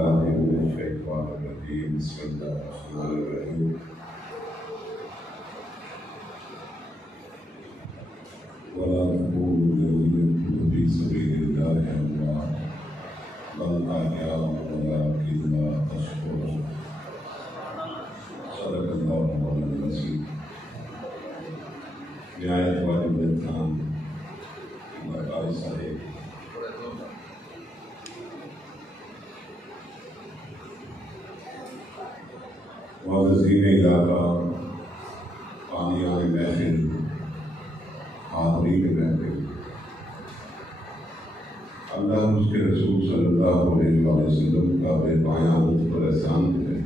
باللہ من الشیطان الرجیم بسم اللہ الرحمن الرحیم ولا تقولوا لمن يقتل في سبيل الله أموات بل أحياء ولكن لا تشعرون صدق اللہ مولانا العظیم. نہایت واجب احترام قاری صاحب، معززین علاقہ، قانیان محفل، حاضرین محفل، اللہ اس کے رسول صلی اللہ علیہ وسلم کا بے پایاں مجھ پر احسان ہے.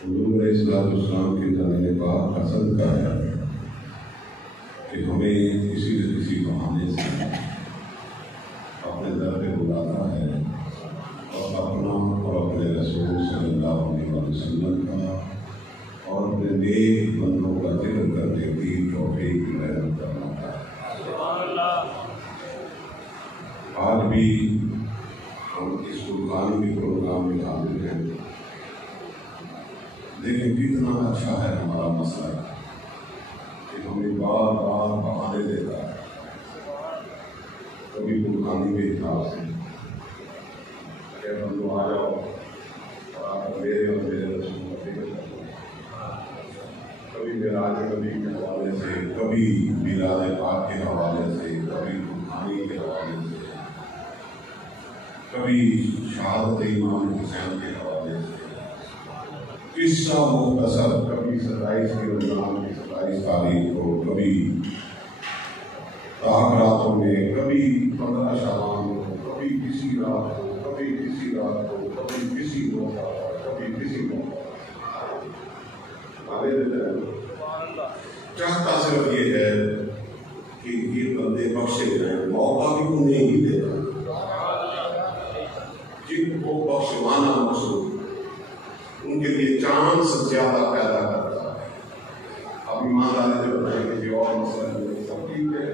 حضور علیہ السلام کی تعلیم پاک پسند کا ہے کہ ہمیں کسی نہ کسی بہانے سے اپنے در پہ بلاتا ہے اور اپنا اور اپنے رسول صلی اللہ علیہ وسلم کا اور اپنے نیک بندوں کا ذکر کرنے کی توفیق رحمت فرماتا ہے. آج بھی ہم اس قربانی کے پروگرام میں حاضر ہیں، لیکن کتنا اچھا ہے ہمارا مسئلہ کہ ہمیں بار بار بہانے دیتا ہے. کبھی قربانی کے حساب سے کہ بندو آ جاؤ اور آپ میرے اور میرے رسول کا ذکر کرو، کبھی معراج نبی کے حوالے سے، کبھی میلاد پاک کے حوالے سے، کبھی قربانی کے حوالے سے، کبھی شہادت امام حسین کے حوالے سے، قصہ مختصر، کبھی 27 کی رمضان کی 27 تاریخ کو، کبھی راتوں میں، کبھی 15 شعبان کو، کبھی کسی رات کو، کبھی کسی رات کو، کبھی کسی موقع پر، کبھی کسی موقع پر. چاہتا صرف یہ ہے کہ یہ بندے بخشے جائیں، موقع بھی انہیں ہی دیتا جن کو بخشوانا مقصود ان کے لیے چانس زیادہ پیدا کرتا ہے. اب ایمانداری سے بتائیں کہ جو اور مسئلہ ہے سب ٹھیک ہے،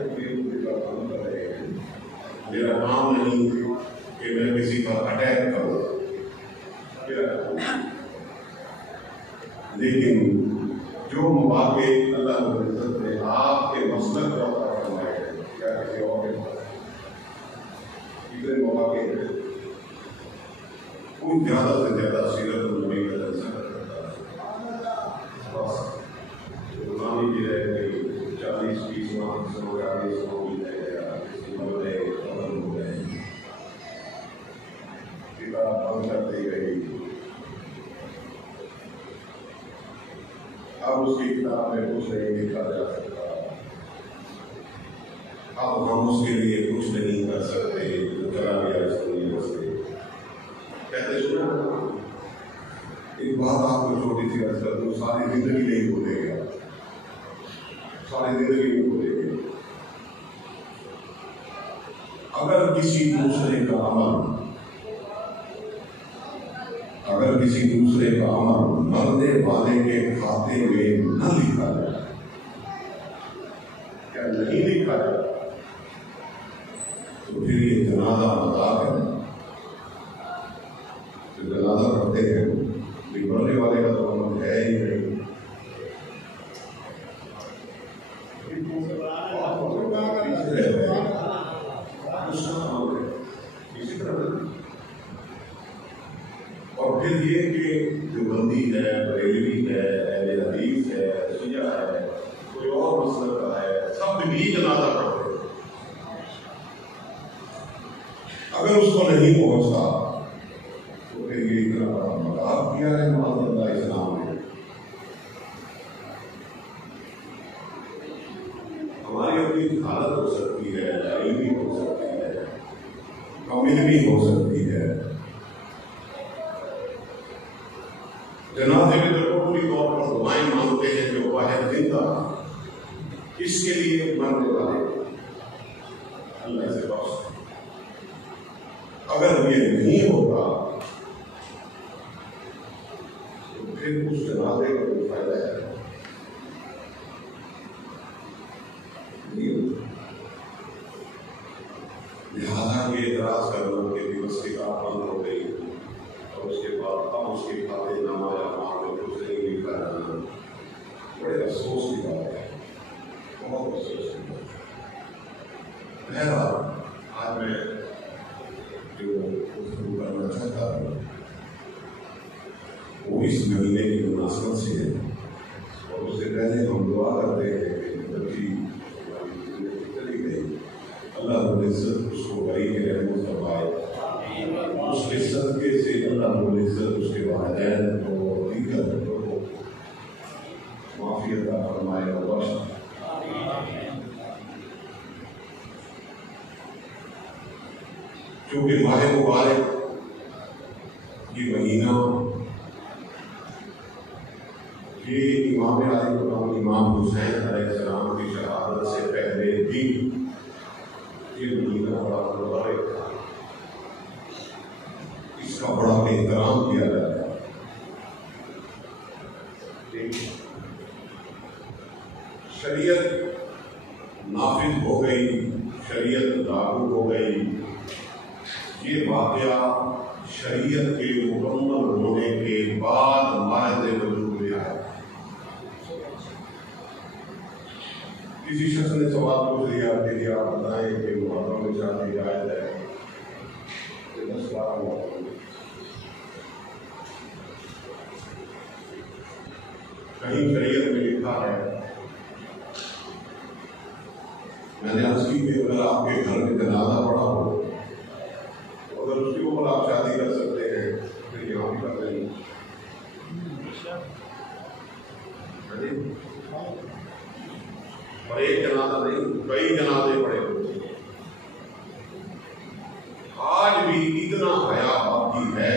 کام کر رہے ہیں. میرا کام نہیں کہ میں کسی پر اٹیک کروں، لیکن جو مواقع اللہ رب العزت نے آپ کے مسلک کا عطا فرمائے ہیں، کیا کسی اور کے پاس کتنے مواقع ہیں؟ کوئی زیادہ سے زیادہ سیرت النبی کا جلسہ کرتا ہے، بس قربانی کی رہ گئی 40-20 ماہ 140 مل جائے گا، کسی مر گئے ختم ہو گئے، کتاب بند کر دی گئی. اب اس کی کتاب میں کچھ نہیں لکھا جا سکتا، اب ہم اس کے لیے کچھ نہیں کر سکتے، چلا گیا اس دنیا سے. کہتے سنا ایک بات آپ کو چھوٹی سی عرض کر دوں، ساری زندگی نہیں بھولے گا، ساری زندگی نہیں بھولے گا. اگر کسی دوسرے کا عمل مرنے والے کے کھاتے میں نہ لکھا جائے، کیا نہیں لکھا جائے، تو پھر یہ جنازہ مذاق ہے. جو جنازہ پڑھتے ہیں مرنے والے کا تو عمل ہے ہی نہیں. اور پھر یہ کہ جو بندی ہے، بریلوی ہے، اہل حدیث ہے، شیعہ ہے، کوئی اور مسلک کا ہے، سب بھی جنازہ پڑھتے ہیں. اگر اس کو نہیں پہنچتا تو پھر یہ اتنا بڑا مذاق کیا ہے معاذ اللہ اسلام نے. ہماری اپنی حالت ہو سکتی ہے، علمی ہو سکتی ہے، کمیونٹی ہو سکتی ہے. جنازے میں تو پوری طور پر دعائیں مانگتے ہیں جو واحد زندہ اس کے لیے مرنے والے اللہ سے بخش. اگر یہ نہیں ہوتا تو پھر اس جنازے کا کوئی فائدہ ہے نہیں ہوتا. لہٰذا یہ اعتراض کرنا کہ یونیورسٹی کا بند ہو گئی، اس کے کھاتے نامہ یا کام میں کچھ نہیں لکھا جانا بڑے افسوس کی بات ہے، بہت افسوس کی بات ہے۔ بہرحال آج میں جو گفتگو کرنا چاہتا ہوں وہ اس مہینے کی مناسبت سے ہے، اور اس سے پہلے ہم دعا کرتے ہیں کہ بچی چلی گئی، اللہ رب العزت اس کو بڑی رحمت فرمائے، اس کے صدقے سے اللہ رب العزت اس کے والدین کو دیگر لوگوں کو معافی عطا فرمائے اور بخش۔ کیونکہ ماہ مبارک یہ مہینہ یہ امام علیکم امام حسین علیہ السلام کی شہادت سے پہلے بھی یہ مہینہ بڑا مبارک تھا، اس کا بڑا احترام کیا جاتا ہے۔ شریعت نافذ ہو گئی، شریعت لاگو ہو گئی، یہ واقعہ شریعت کے مکمل ہونے کے بعد مارد وجود میں آیا۔ کسی شخص نے سوال پوچھ لیا کہ آپ بتائیں کہ محرم میں شادی جائز ہے، کہیں شریعت میں لکھا ہے، میں نے عرض کی کہ اگر آپ کے گھر میں جنازہ پڑا ہو اگر اس کے اوپر آپ شادی کر سکتے ہیں پھر یہاں بھی کر دیں گے، اور ایک جنازہ نہیں کئی جنازے پڑے ہوتے ہیں۔ آج بھی اتنا حیا باقی ہے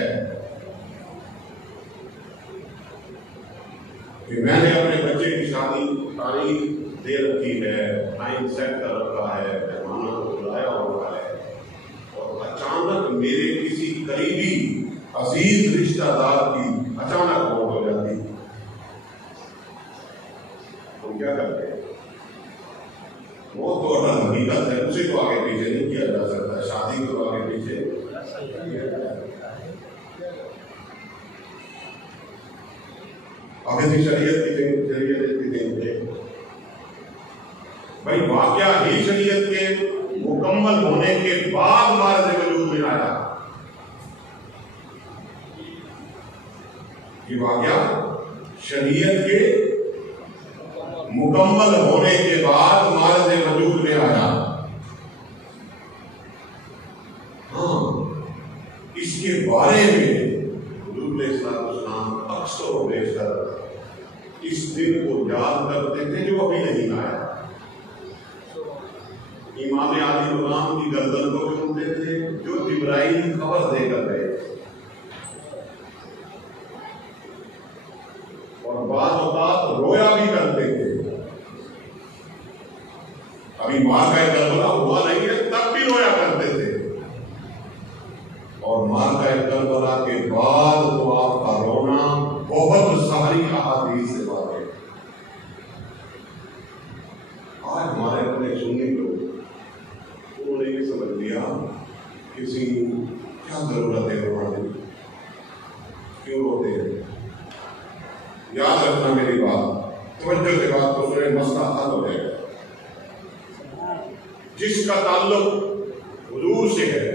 کہ میں نے اپنے بچے کی شادی تاریخ دے رکھی ہے، ٹائم سیٹ کر رکھا ہے، مہمانوں کو بلایا ہوا ہے، اور اچانک میرے کسی قریبی عزیز رشتہ دار کی اچانک موت ہو جاتی، ہم کیا کرتے ہیں؟ وہ تو اگر حقیقت ہے اسے تو آگے پیچھے نہیں کیا جا سکتا، شادی کو آگے پیچھے کیا جا سکتا ہے۔ آگے سے شریعت کی دین ہے بھائی، واقعہ ہی شریعت کے مکمل ہونے کے بعد مارد وجود میں آیا۔ یہ واقعہ شریعت کے مکمل ہونے کے بعد مارد وجود میں آیا۔ ہاں، اس کے بارے میں حضور علیہ السلام اکثر و بیشتر اس دن کو یاد کرتے تھے جو ابھی نہیں آیا۔ امام علی غلام کی گردن کو چومتے تھے جو جبرائیل خبر دے کر گئے، اور بعض اوقات رویا بھی کرتے تھے۔ ابھی مار کا کربلا ہوا نہیں ہے تب بھی رویا کرتے تھے، اور مار کا کربلا کے بعد تو آپ کا رونا بہت ساری احادیث سے واقع ہے۔ آج ہمارے اپنے سنی لوگ انہوں نے یہ سمجھ لیا کسی کیا ضرورت ہے رونے کی، کیوں روتے ہیں؟ یاد رکھنا میری بات، توجہ سے بات کو سنیں، مسئلہ حل ہو جائے گا۔ جس کا تعلق حضور سے ہے،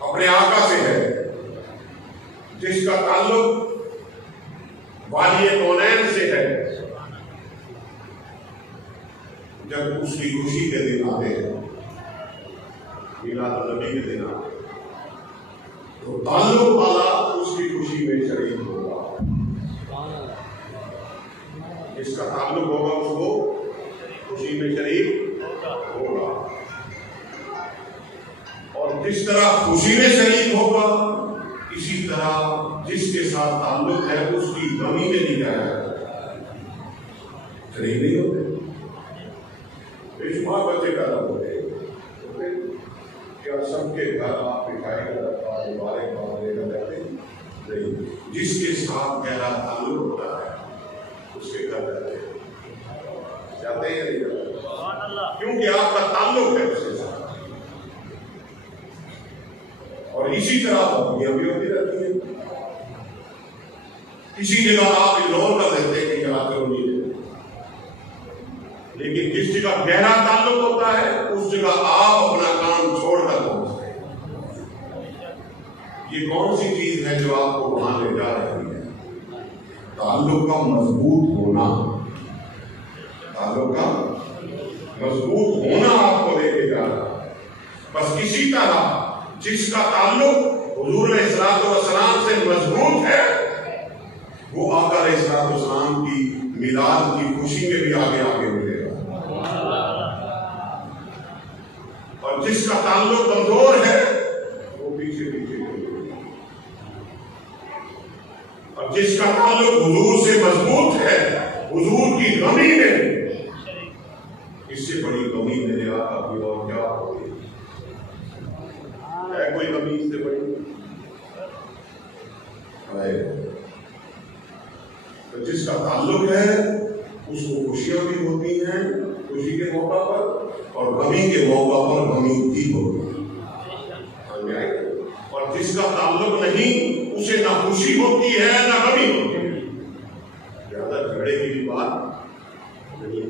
اپنے آقا سے ہے، جس کا تعلق والی کونین سے ہے، جب اس کی خوشی کے دن آتے ہیں، میلاد النبی کے دن آتے ہیں، تو تعلق والا اس کی خوشی میں شریک ہوگا، جس کا تعلق ہوگا اس کو خوشی میں شریک ہوگا، اور جس طرح خوشی میں شریک ہوگا اسی طرح جس کے ساتھ تعلق ہے اس کی غمی میں نہیں جایا جاتا، شریک نہیں ہوتے۔ بے شمار بچے پیدا ہوتے ہیں، کیا سب کے گھر آپ مٹھائی کا ڈبہ مبارکباد لے کر جاتے ہیں؟ نہیں، جس کے ساتھ گہرا تعلق ہوتا ہے اس کے گھر جاتے ہیں، جاتے ہیں یا نہیں جاتے؟ کیونکہ آپ کا تعلق ہے اس کے ساتھ۔ اور اسی طرح دھمکیاں بھی ہوتی رہتی ہیں. کسی جگہ آپ اگنور کر دیتے ہیں کہ یہاں کرو نہیں، لیکن جس جگہ گہرا تعلق ہوتا ہے اس جگہ آپ اپنا کام چھوڑ کر پہنچتے ہیں. یہ کون سی چیز ہے جو آپ کو وہاں لے جا رہی ہے؟ تعلق کا مضبوط ہونا. تعلق کا مضبوط ہونا آپ کو لے کے جا رہا ہے. بس اسی طرح جس کا تعلق حضور علیہ الصلوۃ والسلام سے مضبوط ہے وہ آقا علیہ الصلوۃ والسلام کی میلاد کی خوشی میں بھی آگے آگے ملے گا. اور جس کا تعلق کمزور ہے وہ پیچھے پیچھے ملے گا. اور جس کا تعلق حضور سے مضبوط ہے حضور کی غمی میں، اس سے بڑی غمی میرے آقا کی اور کیا ہوگی؟ ہے کوئی غمی اس سے بڑی؟ تو جس کا تعلق ہے اس کو خوشیاں بھی ہوتی ہیں خوشی کے موقع پر، اور غمی کے موقع پر غمی بھی ہوتی ہے. اور جس کا تعلق نہیں اسے نہ خوشی ہوتی ہے نہ غمی ہوتی ہے. زیادہ جھگڑے کی بھی بات نہیں ہے.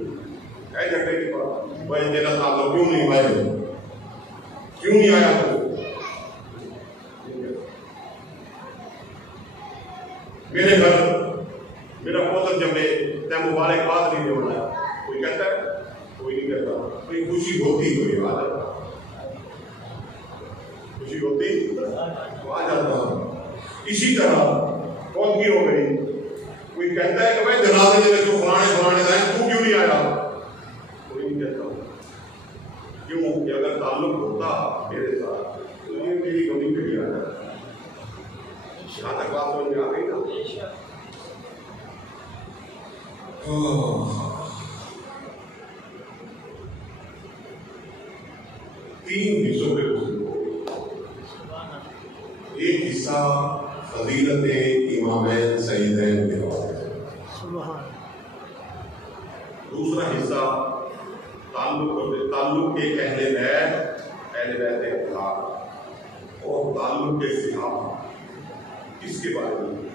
جھگڑے کی بات بھائی تیرا تعلق کیوں نہیں بھائی، کیوں نہیں آیا تو میرے گھر میرا پوتر جمے تے مبارکباد نہیں بنایا. کوئی کہتا ہے؟ کوئی نہیں کہتا. کوئی خوشی ہوتی کوئی آ جاتا، خوشی ہوتی تو آ جاتا. اسی طرح کون کی ہو گئی؟ کوئی کہتا ہے کہ بھائی جنازے میں جو فلانے آئے تو کیوں نہیں آیا؟ کوئی نہیں کہتا. کیوں کہ اگر تعلق ہوتا میرے ساتھ تو یہ میری غمی پہ بھی آ جاتا. یہاں تک بات سمجھ میں آ گئی نا؟ تین حصوں پہ ایک حصہ فضیلت امامین سیدین کے حوالے سے، دوسرا حصہ تعلق کے اہل بیت اخلاق اور تعلق کے صحابہ اس کے بارے میں،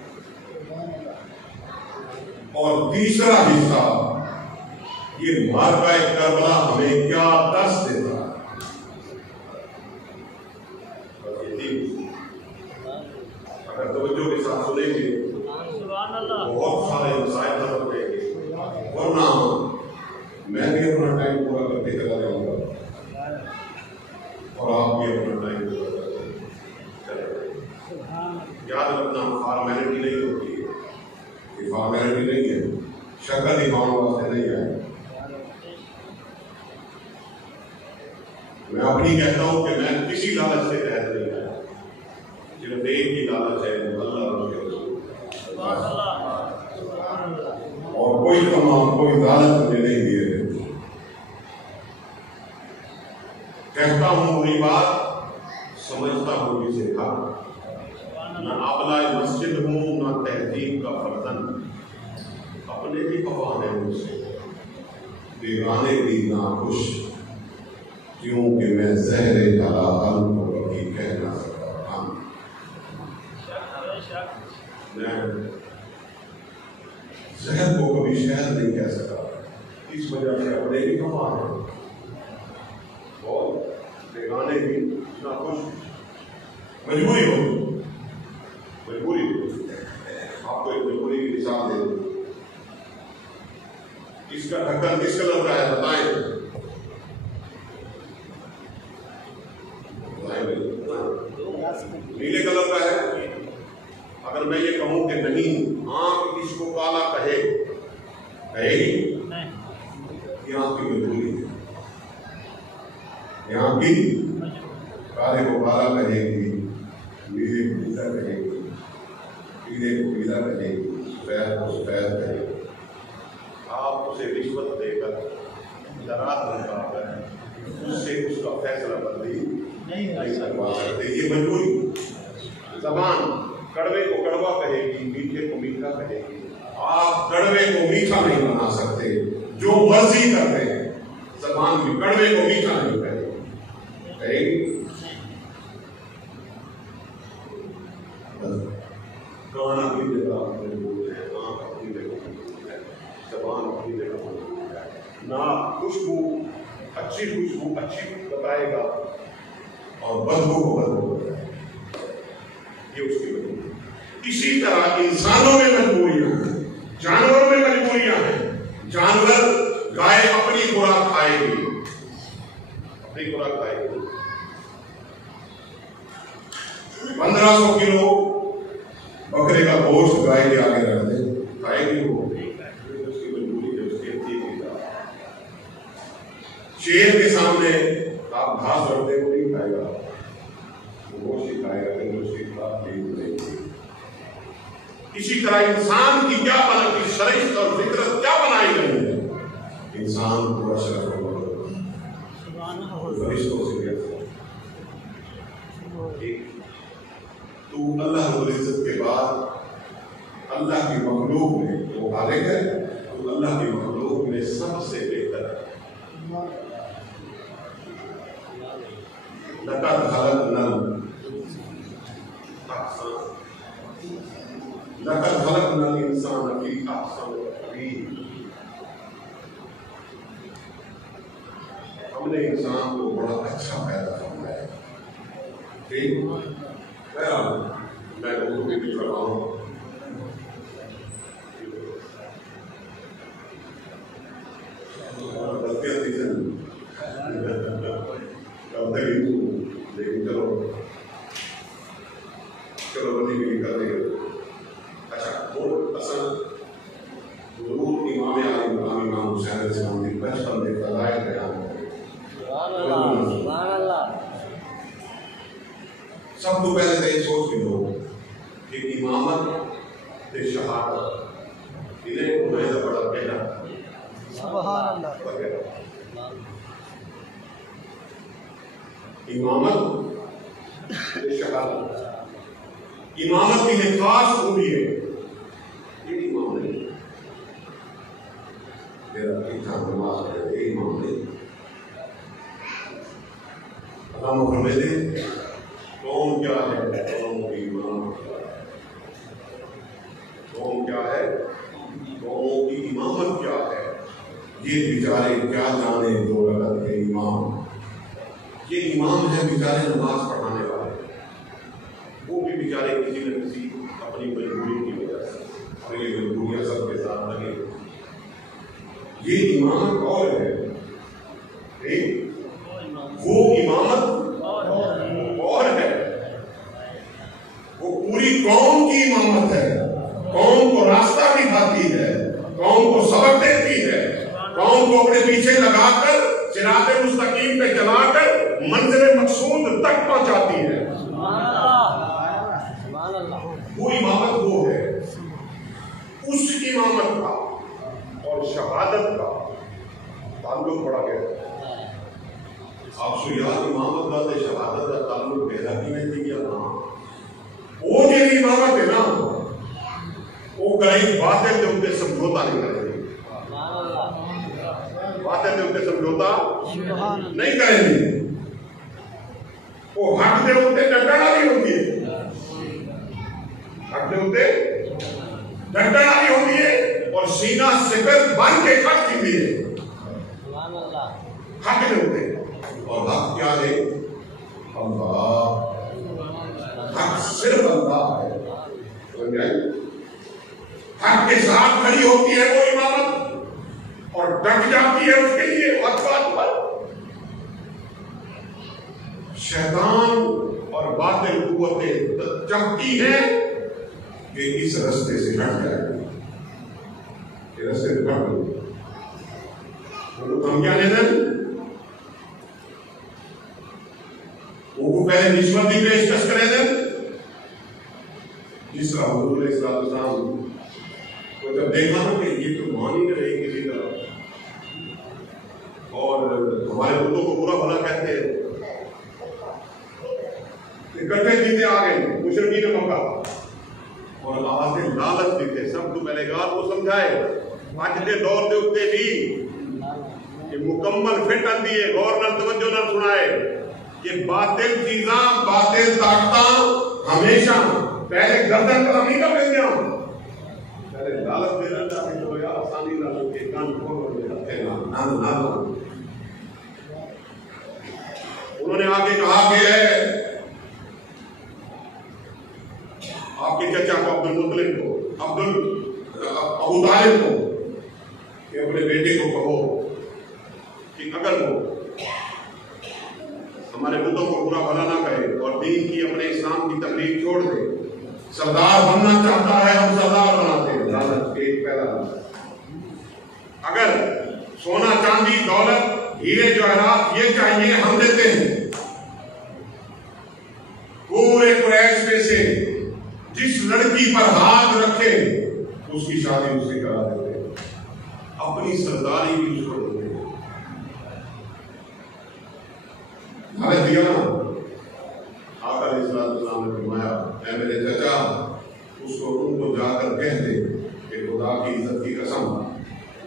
اور تیسرا حصہ یہ معرکہ کربلا ہمیں کیا درس دیتا ہے. اگر توجہ کے ساتھ سنیں گے بہت سارے مسائل نظر پڑیں گے، ورنہ میں بھی اپنا ٹائم پورا کرتے چلا جاؤں گا اور آپ بھی اپنا ٹائم پورا کرتے چلے جائیں. یاد رکھنا فارمیلٹی نہیں ہوتی ہے، یہ فارمیلٹی نہیں ہے، شکل دکھانے واسطے نہیں ہے. میں اپنی کہتا ہوں کہ میں کسی لالچ سے تحت نہیں آیا، صرف ایک ہی لالچ ہے اللہ اور اس کے رسول، اور کوئی تمام کوئی لالچ مجھے نہیں دیے. کہتا ہوں وہی بات، سمجھتا ہوں جسے تھا. نہ ابلا مسجد ہوں نہ تہذیب کا فرزند، اپنے بھی پکوانے مجھ سے بیگانے بھی ناخوش، کیونکہ میں زہر جلال کو کبھی کہہ نہ سکتا. میں زہر کو کبھی شہر نہیں کہہ سکا، اس وجہ سے اپنے بھی پکوانے اور بیگانے بھی ناخوش. مجبوری ہو، مجبوری آپ کو ایک مجبوری کی مثال دے دوں. اس کا ڈھکن کس کلر کا ہے بتائیں؟ نیلے کلر کا ہے. اگر میں یہ کہوں کہ نہیں آنکھ اس کو کالا کہے گی، یہ آنکھ کی مجبوری ہے. یہاں کی کالے کو کالا کہے گی، نیلے کو نیلا کہے گی، پیلے کو پیلا کہے گی، سفید کو سفید کہے گی. آپ اسے رشوت دے کر زراعت بنوا کر اس سے اس کا فیصلہ بندی نہیں کروا سکتے. یہ مجبوری. زبان کڑوے کو کڑوا کہے گی، میٹھے کو میٹھا کہے گی. آپ کڑوے کو میٹھا نہیں بنا سکتے، جو مرضی کرتے ہیں. زبان بھی کڑوے کو میٹھا نہیں کہے گی. اور بدبو کو بدبو کرتا ہے، یہ اس کی مجبوری۔ اسی طرح انسانوں میں مجبوریاں ہیں، جانوروں میں مجبوریاں ہیں۔ جانور گائے اپنی خوراک کھائے گی، اپنی خوراک کھائے گی، 1500 کلو بکرے کا گوشت گائے کے آگے رکھ دے، کھائے گی وہ، اس کی مجبوری ہے، اس کی اچھی ہے۔ شیر کے سامنے آپ گھاس رکھ دیں وہ نہیں کھائے گا، وہ گوشت ہی کھائے گا، لیکن اس کی خوراک نہیں ملے گی۔ اسی طرح انسان کی کیا بنائی، شرعیت اور فطرت کیا بنائی گئی ہے؟ انسان کو اشرف فرشتوں سے کہتا ہے، تو اللہ رب العزت کے بعد اللہ کی مخلوق میں وہ خالق ہے، تو اللہ کی مخلوق میں سب سے بہتر ہے۔ لقد خلقنا الانسان فی احسن تقویم، ہم نے انسان کو بڑا اچھا پیدا فرمایا ہے۔ ٹھیک، میں لوگوں کی بھی کر رہا ہوں، لیکن چلو بندی بھی کر دیں گے۔ اچھا، وہ اصل ضرور امام عالم امام حسین علیہ السلام نے بچپن میں فضائل بیان کرے۔ سب تو پہلے تو یہ سوچ کے لو کہ امامت تے شہادت انہیں انہیں تو بڑا پہلا سبحان اللہ، امامت تے شہادت، امامت کی ایک خاص خوبی ہے، یہ امام نہیں میرا انسان نماز ہے، یہ امام نہیں۔ علامہ فرماتے قوم کیا ہے، قوم کی امامت، قوم کیا ہے، قوم کی امامت کیا ہے، یہ بیچارے کیا جانے دو رکعت کے امام، یہ امام ہے بیچارے نماز پڑھانے والے، وہ بھی بیچارے کسی نہ کسی اپنی مجبوری کی وجہ سے، اور یہ مجبوریاں سب کے ساتھ لگے، یہ امامت اور ہے، وہ امامت اور ہے، وہ پوری قوم کی امامت ہے، قوم کو راستہ دکھاتی ہے، قوم کو سبق دیتی ہے، قوم کو اپنے پیچھے لگا کر صراط مستقیم پہ چلا کر منزل مقصود تک پہنچاتی ہے۔ وہ امامت وہ ہے، اس امامت کا اور شہادت کا تعلق بڑا گہرا ہے۔ آپ سیاح امامت کا تے شہادت کا تعلق گہرا کی نہیں کیا نا، وہ جو امامت ہے نا، وہ کہیں باطل کے اوپر سمجھوتا نہیں کرے گی، باطل کے اوپر سمجھوتا نہیں کرے گی، وہ حق کے اوپر ڈٹنا بھی ہوتی ہے، حق کے اوپر ڈٹنا بھی ہوتی ہے، اور سینہ سپر بن کے کھڑی ہوئی ہے حق کے اوپر۔ اور حق کیا ہے؟ اللہ، حق صرف اللہ ہے، حق کے ساتھ کھڑی ہوتی ہے وہ امامت اور ڈٹ جاتی ہے اس کے لیے حق بات پر۔ شیطان اور باطل قوتیں چاہتی ہیں کہ اس رستے سے ہٹ جائے، یہ رستے سے ہٹ جائے، ہم کیا لیتے ہیں؟ وہ کو پہلے نسبت بھی پیشکش کرے دیں، جس طرح حضور علیہ السلام کو جب دیکھا نا کہ یہ تو مان ہی رہے کسی طرح، اور ہمارے بتوں کو برا بھلا کہتے ہیں، اکٹھے جیتے آ گئے مشرقین نے مکہ اور آوازیں لالچ دیتے، سب تو پہلے گال کو سمجھائے آج دے دور دے اتے بھی کہ مکمل فٹ آتی ہے، غور نہ توجہ نہ سنائے، یہ باطل چیزاں باطل طاقتاں ہمیشہ پہلے گردن پر نہیں کر لیتے ہم، پہلے لالچ دینا چاہتے تو یار آسانی نہ لو کہ کان کھول رہے نہ انہوں نے آگے کہا کہ اپنے چچا کو عبد المطلب کو ابو طالب کو کہ اپنے بیٹے کو کہو کہ اگر وہ ہمارے بتوں کو برا بھلا نہ کہے اور دین کی اپنے اسلام کی تبلیغ چھوڑ دے، سردار بننا چاہتا ہے ہم سردار بناتے ہیں، لالچ ایک پیدا اگر سونا چاندی دولت ہیرے جواہرات یہ چاہیے ہم دیتے ہیں، پورے قریش میں سے جس لڑکی پر ہاتھ رکھے اس کی شادی اس سے کرا دیتے ہیں، اپنی سرداری بھی چھوڑ دیتے ہیں۔ حالت دیا نا آقا علیہ السلام نے فرمایا اے میرے چچا اس کو ان کو جا کر کہہ دے کہ خدا کی عزت کی قسم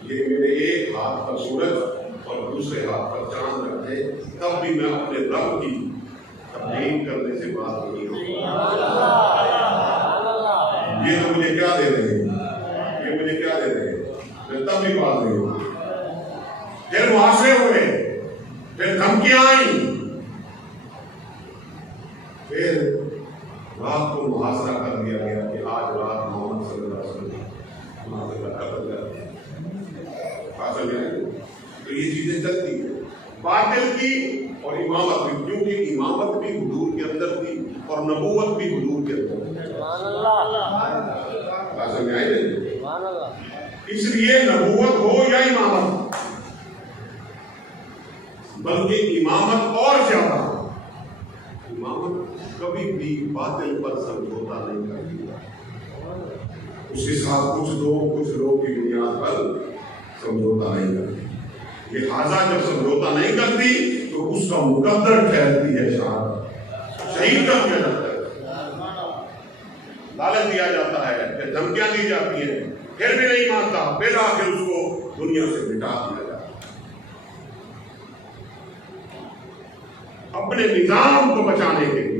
یہ میرے ایک ہاتھ پر سورج اور دوسرے ہاتھ پر چاند رکھتے تب بھی میں اپنے رب کی تبلیغ کرنے سے بات نہیں ہوگا۔ یہ تو مجھے کیا دے رہے ہیں، یہ مجھے کیا دے رہے ہیں، میں تب بھی بات نہیں ہوگا۔ پھر محاصرے ہوئے، پھر دھمکیاں آئیں، پھر رات کو محاصرہ کر دیا گیا کہ آج رات محمد صلی اللہ علیہ وسلم تو یہ چیزیں چلتی ہیں باطل کی اور امامت بھی، کیونکہ امامت بھی حضور کے اندر تھی اور نبوت بھی حضور کے اندر تھی۔ اس لیے نبوت ہو یا امامت، بلکہ امامت اور زیادہ، امامت کبھی بھی باطل پر سمجھوتا نہیں کرتی، اس کے ساتھ کچھ لوگ کی بنیاد پر سمجھوتا نہیں کرتی، لہذا جب سمجھوتا نہیں کرتی تو اس کا مقدر ٹھہرتی ہے شہید کر دیا جاتا ہے، لالچ دیا جاتا ہے، پھر دھمکیاں دی جاتی ہیں، پھر بھی نہیں مانتا، پھر آخر اس کو دنیا سے مٹا دیا جاتا ہے۔ اپنے نظام کو بچانے کے لیے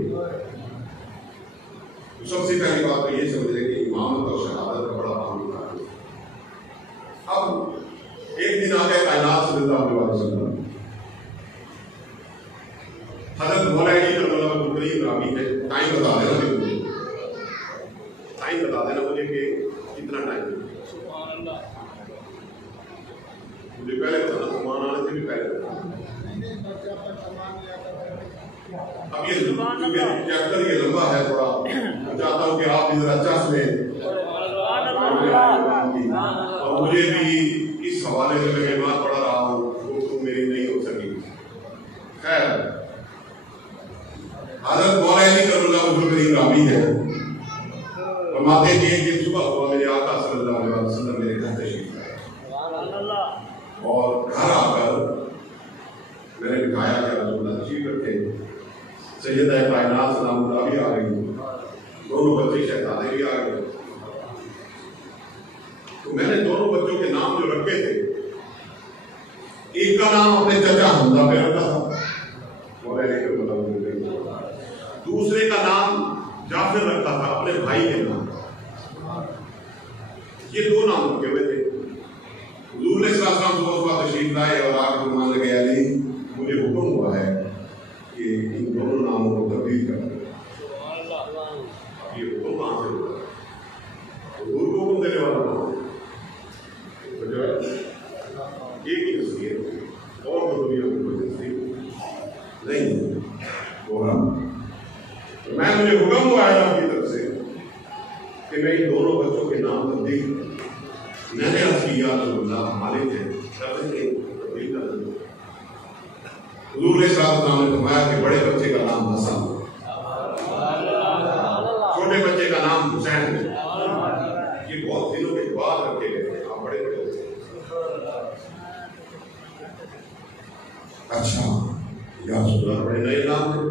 سب سے پہلی بات تو یہ سمجھ لیں کہ امامت اور شہادت کا بڑا اہم کام ہے۔ اب ایک دن آگے کائنات صلی اللہ علیہ وسلم حضرت مولانا کرم اللہ وجہ راوی ہے، ٹائم بتا دینا مجھے، ٹائم بتا دینا مجھے کہ کتنا ٹائم ہے، مجھے پہلے بتانا، سامان آنے سے بھی پہلے بتانا۔ اب یہ چیپٹر یہ لمبا ہے تھوڑا، میں چاہتا ہوں کہ آپ بھی ذرا چس لیں اور مجھے بھی اس حوالے سے میں بات پڑھا رہا ہوں وہ میری نہیں ہو سکی۔ خیر، حضرت مولانا کرم اللہ وجہ راوی ہے، فرماتے تھے کہ صبح ہوا میرے آقا صلی اللہ علیہ وسلم میرے گھر تشریف لائے اور گھر آ کر میں نے دکھایا کہ رسول اللہ تشریف رکھے، سیدہ کائنات سلام اللہ بھی آ گئی، دونوں بچے شہزادے بھی آ گئے، تو میں نے دونوں بچوں کے نام جو رکھے تھے، ایک کا نام اپنے چچا حمزہ پہ رکھا تھا، دوسرے کا نام جعفر رکھا تھا اپنے بھائی کے نام، یہ دو نام رکھے ہوئے تھے۔ حضور علیہ السلام صبح تشریف لائے اور آ کے فرمانے لگے علی مجھے حکم ہوا ہے کہ ان دونوں ناموں کو تبدیل کر دیں۔ یہ حکم کہاں سے ہوا؟ حضور کو حکم دینے والا کون؟ ایک ہی نصیحت اور تو دنیا میں کوئی نصیحت نہیں ہوگا۔ میں مجھے حکم ہوا ہے آپ کی طرف سے کہ میں ان دونوں بچوں کے نام تبدیل کروں۔ میں نے عرض کیا رسول اللہ ہمارے تھے تبدیل کر دیں۔ حضور علیہ السلام نے فرمایا کہ بڑے بچے کا نام حسن، چھوٹے بچے کا نام حسین ہے۔ یہ بہت دنوں کے بعد رکھے گئے تھے، آپ بڑے بڑے اچھا یا رسول اللہ بڑے نئے نام ہیں،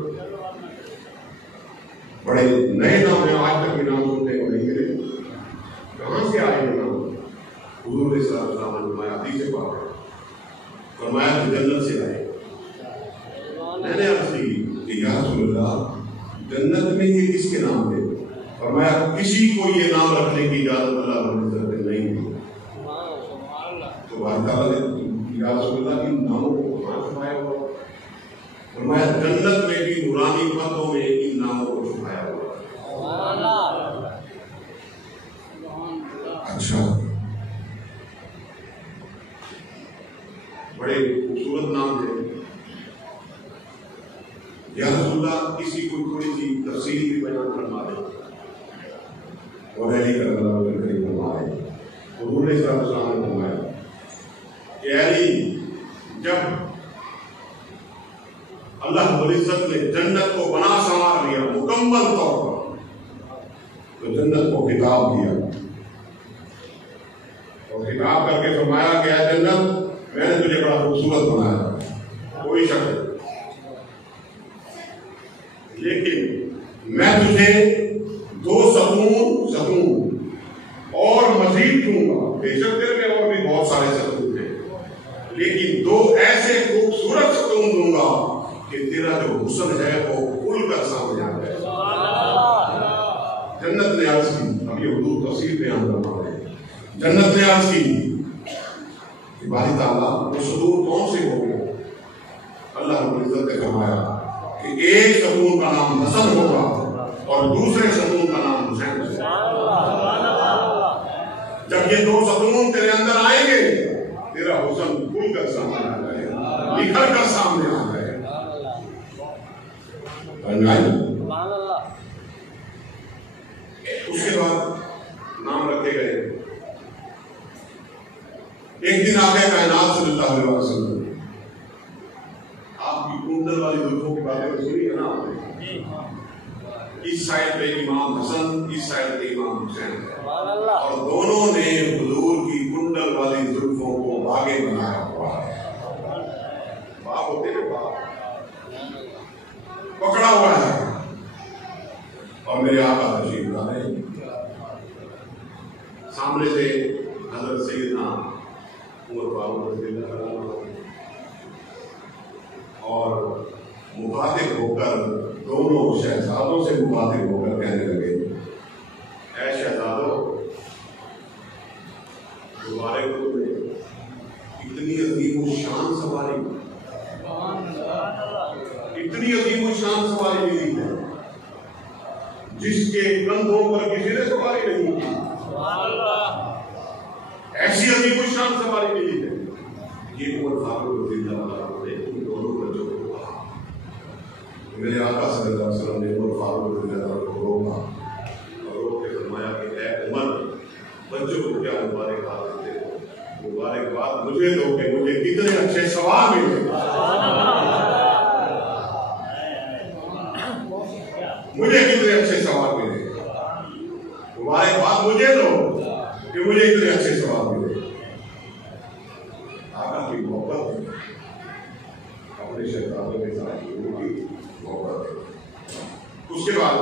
بڑے نئے نام ہیں، آج تک بھی نام سننے کو نہیں ملے، کہاں سے آئے یہ نام؟ حضور علیہ السلام نے فرمایا حدیث پاک ہے، فرمایا کہ جنت سے آئے۔ میں نے عرض کی کہ یا رسول اللہ جنت میں یہ کس کے نام تھے؟ فرمایا کسی کو یہ نام رکھنے کی اجازت اللہ رب العزت نے نہیں دی۔ تو بات یا رسول اللہ ان ناموں کو کہاں چھپایا ہوا؟ فرمایا جنت میں بھی نورانی پردوں میں ان ناموں کو چھپایا ہوا۔ تھوڑی سی تفصیل بھی بیان فرما دیں اور علی کا اللہ کریم فرمائے. حضور نے صلی اللہ علیہ وسلم نے فرمایا کہ علی جب اللہ رب العزت نے جنت کو بنا سنوار لیا مکمل طور پر تو جنت کو خطاب کیا اور خطاب کر کے فرمایا کہ اے جنت میں نے تجھے بڑا خوبصورت بنایا کوئی شک نہیں، لیکن میں تجھے 2 ستون اور مزید دوں گا. بے شک تیرے میں اور بھی بہت سارے ستون ہیں، لیکن 2 ایسے خوبصورت ستون دوں گا کہ تیرا جو حسن ہے وہ کھل کر سامنے آ جائے. جنت نے عرض کی، اب یہ حضور تفسیر بیان کرنا ہے، جنت نے عرض کی کہ باری تعالیٰ وہ ستون کون سے ہو گئے؟ اللہ رب العزت نے فرمایا کہ ایک ستون کا نام حسن ہوگا اور دوسرے ستون کا نام حسین ہوگا. جب یہ 2 ستون تیرے اندر آئیں گے تیرا حسن کھل کر سامنے آ جائے گا، نکھر کر سامنے آ جائے گا. اس کے بعد نام رکھے گئے. ایک دن آ گئے کائنات صلی اللہ علیہ وسلم. آپ کی کنڈل والی زلفوں کی باتیں سنی ہے نا آپ نے؟ اس سائڈ پہ امام حسن، اس سائڈ پہ امام حسین، اور دونوں نے حضور کی کنڈل والی زلفوں کو باغے بنایا ہوا ہے. باغ ہوتے نا، باغ پکڑا ہوا ہے. اور میرے آقا تشریف لا رہے ہیں. سامنے سے حضرت سیدنا عمر فاروق رضی اللہ عنہ اور مخاطب ہو کر دونوں شہزادوں سے مخاطب ہو کر کہنے لگے، اے شہزادوں، تمہارے کو میں اتنی عظیم الشان سواری، اتنی عظیم الشان سواری ملی ہے جس کے کندھوں پر کسی نے سواری نہیں کی. ایسی عظیم الشان سواری ملی ہے. یہ عمر فاروق رضی اللہ عنہ نے ان دونوں بچوں کو کہا. میرے آقا صلی اللہ علیہ وسلم نے عمر فاروق رضی اللہ عنہ کو روکا اور روک کے فرمایا کہ اے عمر، بچوں کو کیا مبارکباد دیتے ہو؟ مبارکباد مجھے دو کہ مجھے کتنے اچھے سوال ملے. مجھے کتنے اچھے سوال ملے. مبارکباد مجھے دو کہ مجھے اتنے اچھے سوال ملے. آقا کی محبت ہے، اپنے شہزادوں کے ساتھ لوگوں کی محبت ہے. اس کے بعد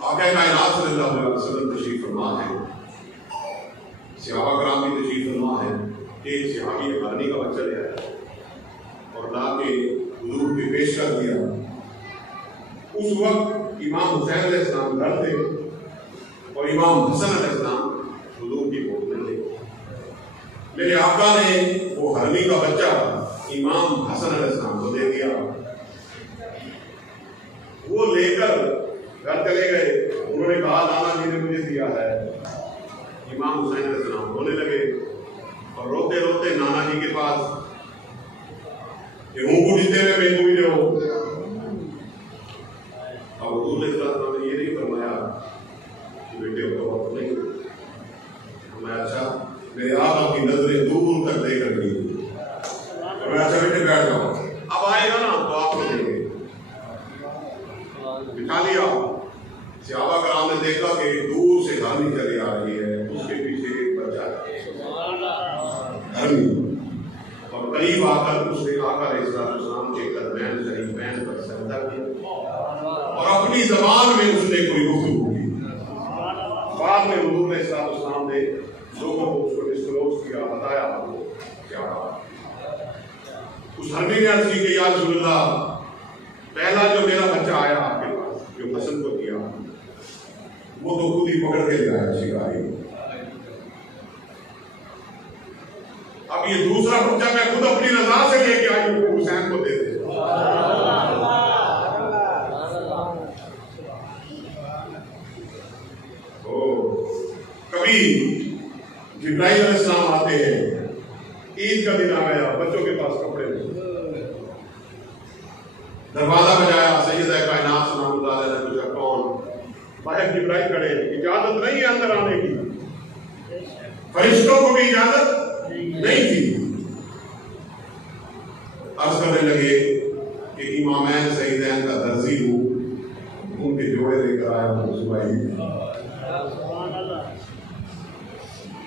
آقا کائنات صلی اللہ علیہ وسلم تشریف فرما ہے. صحابہ کرام بھی تشریف فرما ہے. ایک صحابی نے ہماری کا بچہ لے آیا اور لا کے حضور پہ پیش کر دیا. اس وقت امام حسین علیہ السلام گھر تھے اور امام حسن علیہ السلام حضور کی گود میں تھے. میرے آقا نے وہ ہرمی کا بچہ امام حسن علیہ السلام کو دے دیا. وہ لے کر گھر چلے گئے. انہوں نے کہا نانا جی نے مجھے دیا ہے. امام حسین علیہ السلام رونے لگے اور روتے روتے نانا جی کے پاس کہ ہوں کو جیتے ہوئے میرے کو بھی دو. اب حضور علیہ السلام نے یہ نہیں فرمایا کہ بیٹے کو وقت نہیں. میں اچھا میرے آقا کی نظریں دور تک دے کر گئی. میں اچھا بیٹے بیٹھ جاؤ، اب آئے گا نا تو آپ کو دیں گے. بٹھا لیا. صحابہ کرام نے دیکھا کہ دور سے گھانی چلی آ رہی ہے، اس کے پیچھے ایک بچہ ہے گھانی، اور قریب آ کر اس نے آقا علیہ السلام کے قدمین شریفین پر سجدہ کیا اور اپنی زبان میں اس نے کوئی گفتگو کی. بعد میں حضور علیہ السلام نے لوگوں کو اس کو ڈسکلوز کیا، بتایا کیا بات. اس ہرمی نے عرض کی کہ یا رسول اللہ، پہلا جو میرا بچہ آیا آپ کے پاس جو پسند کو کیا وہ تو خود ہی پکڑ کے لے آیا شکاری. اب یہ دوسرا بچہ میں خود اپنی رضا سے لے کے آئی ہوں، حسین کو دے دے. کبھی جبرائیل علیہ السلام آتے ہیں، عید کا دن آ گیا، بچوں کے پاس کپڑے نہیں، دروازہ بجایا، سیدہ کائنات سلام اللہ علیہ نے پوچھا کون؟ باہر جبرائیل کھڑے، اجازت نہیں ہے اندر آنے کی، فرشتوں کو بھی اجازت نہیں تھی۔ عرض کرنے لگے کہ امامین سیدین کا درزی ہوں، ان کے جوڑے لے کر آیا ہوں، صبح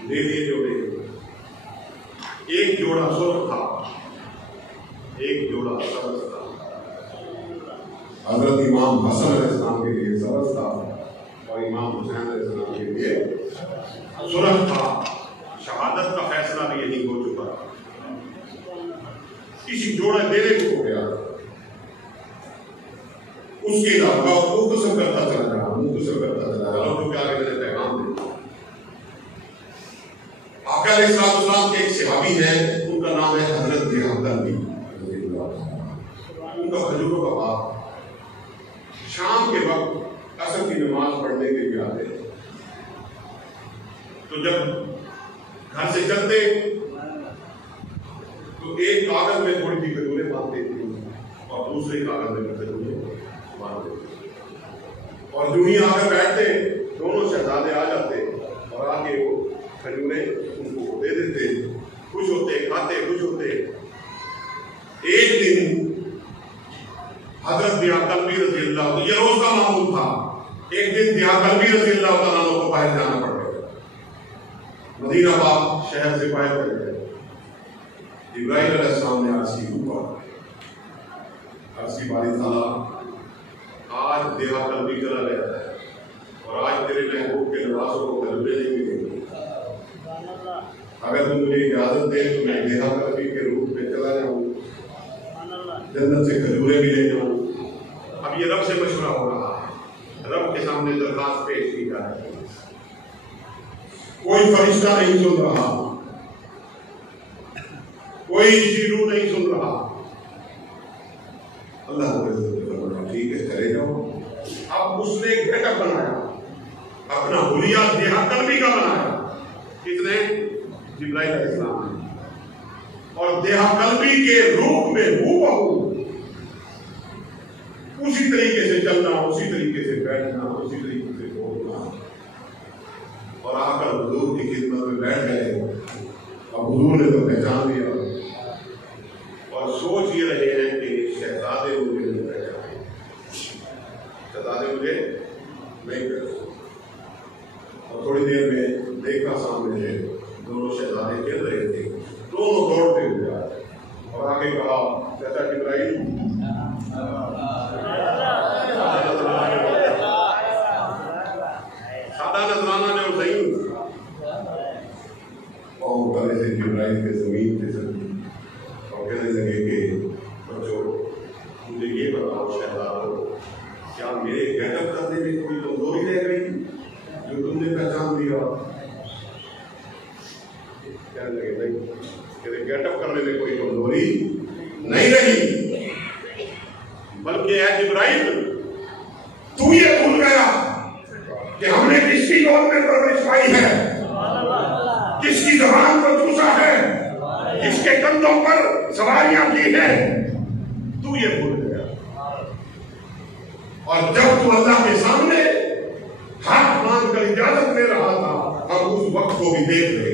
دے دیے جوڑے۔ ایک جوڑا سرخ تھا، ایک جوڑا سبز تھا۔ حضرت امام حسن علیہ السلام کے لیے سبز تھا اور امام حسین علیہ السلام کے لیے سرخ تھا۔ شہادت کا فیصلہ بھی یہی ہو چکا تھا، کسی جوڑا دینے کو ہو گیا، اس کے علاوہ مختصر کرتا چلا جا، مختصر کرتا چلا جا، اور کیا کہ پیغام دے۔ آقا علیہ السلام کے ایک صحابی ہیں، ان کا نام ہے حضرت جہانگیر، ان کا کھجوروں کا باغ۔ شام کے وقت عصر کی نماز پڑھنے کے لیے آتے، تو جب گھر سے چلتے تو ایک کاغذ میں تھوڑی سی کھجوریں باندھتے تھے اور دوسرے کاغذ میں کھجوریں باندھتے تھے، اور جو ہی آ کر بیٹھتے دونوں شہزادے آ جاتے اور آ کے وہ کھجوریں ان کو دے دیتے، خوش ہوتے، کھاتے، خوش ہوتے۔ ایک دن حضرت جناب رضی اللہ، یہ روز کا معمول تھا، ایک دن جناب رضی اللہ تعالیٰ عنہ کو باہر جانا پڑ گیا، مدینہ پاک شہر سے باہر چلے گئے۔ ابراہیم علیہ السلام نے عرض کی، اوپر عرض کی، باری تعالیٰ آج دیہا قلبی چلا گیا ہے اور آج تیرے محبوب کے نوازوں کو کلبے نہیں ملیں گے، اگر تم مجھے اجازت دے تو میں دیہا قلبی کے روح میں چلا جاؤں، جنت سے کھجوریں بھی لے جاؤں۔ اب یہ رب سے مشورہ ہو رہا ہے، رب کے سامنے درخواست پیش کی جا رہی ہے، کوئی فرشتہ نہیں سن رہا، کوئی شیرو نہیں سن رہا۔ اللہ نے ٹھیک ہے چلے جاؤ۔ اب اس نے ایک گیٹ اپ بنایا، اپنا حلیہ دیہا قلبی کا بنایا، کس نے؟ جبرائیل علیہ السلام نے، اور دیہا قلبی کے روح میں ہو اسی طریقے سے چلنا، اسی طریقے سے بیٹھنا، اسی طریقے سے بولنا، اور آ کر حضور کی خدمت میں بیٹھ گئے۔ اب حضور نے تو پہچان لیا اور سوچ یہ رہے ہیں کہ شہزادے مجھے نہیں پہچانے، شہزادے مجھے نہیں پہچانے۔ اور تھوڑی دیر میں دیکھا سامنے سے دونوں شہزادے کھیل رہے تھے، دونوں دوڑتے ہوئے آئے اور آگے کہا، چچا ابراہیم، سادہ نذرانہ نے حسین، اور گلے سے جبرائیل کے زمین پہ سکی اور کہنے لگے کہ بچوں مجھے یہ بتاؤ شہزادو، کیا میرے گیٹ اپ کرنے میں کوئی کمزوری رہ گئی جو تم نے پہچان لیا؟ کہنے لگے نہیں، تیرے گیٹ اپ کرنے میں کوئی کمزوری نہیں رہی، بلکہ اے جبرائیل تو یہ بھول گیا کہ ہم نے کس کی گود میں پرورش پائی ہے، کس کی زبان کو چوسا ہے، کس کے کندھوں پر سواریاں کی ہیں، تو یہ بھول گیا۔ اور جب تو اللہ کے سامنے ہاتھ باندھ کر اجازت دے رہا تھا، ہم اس وقت کو بھی دیکھ رہے۔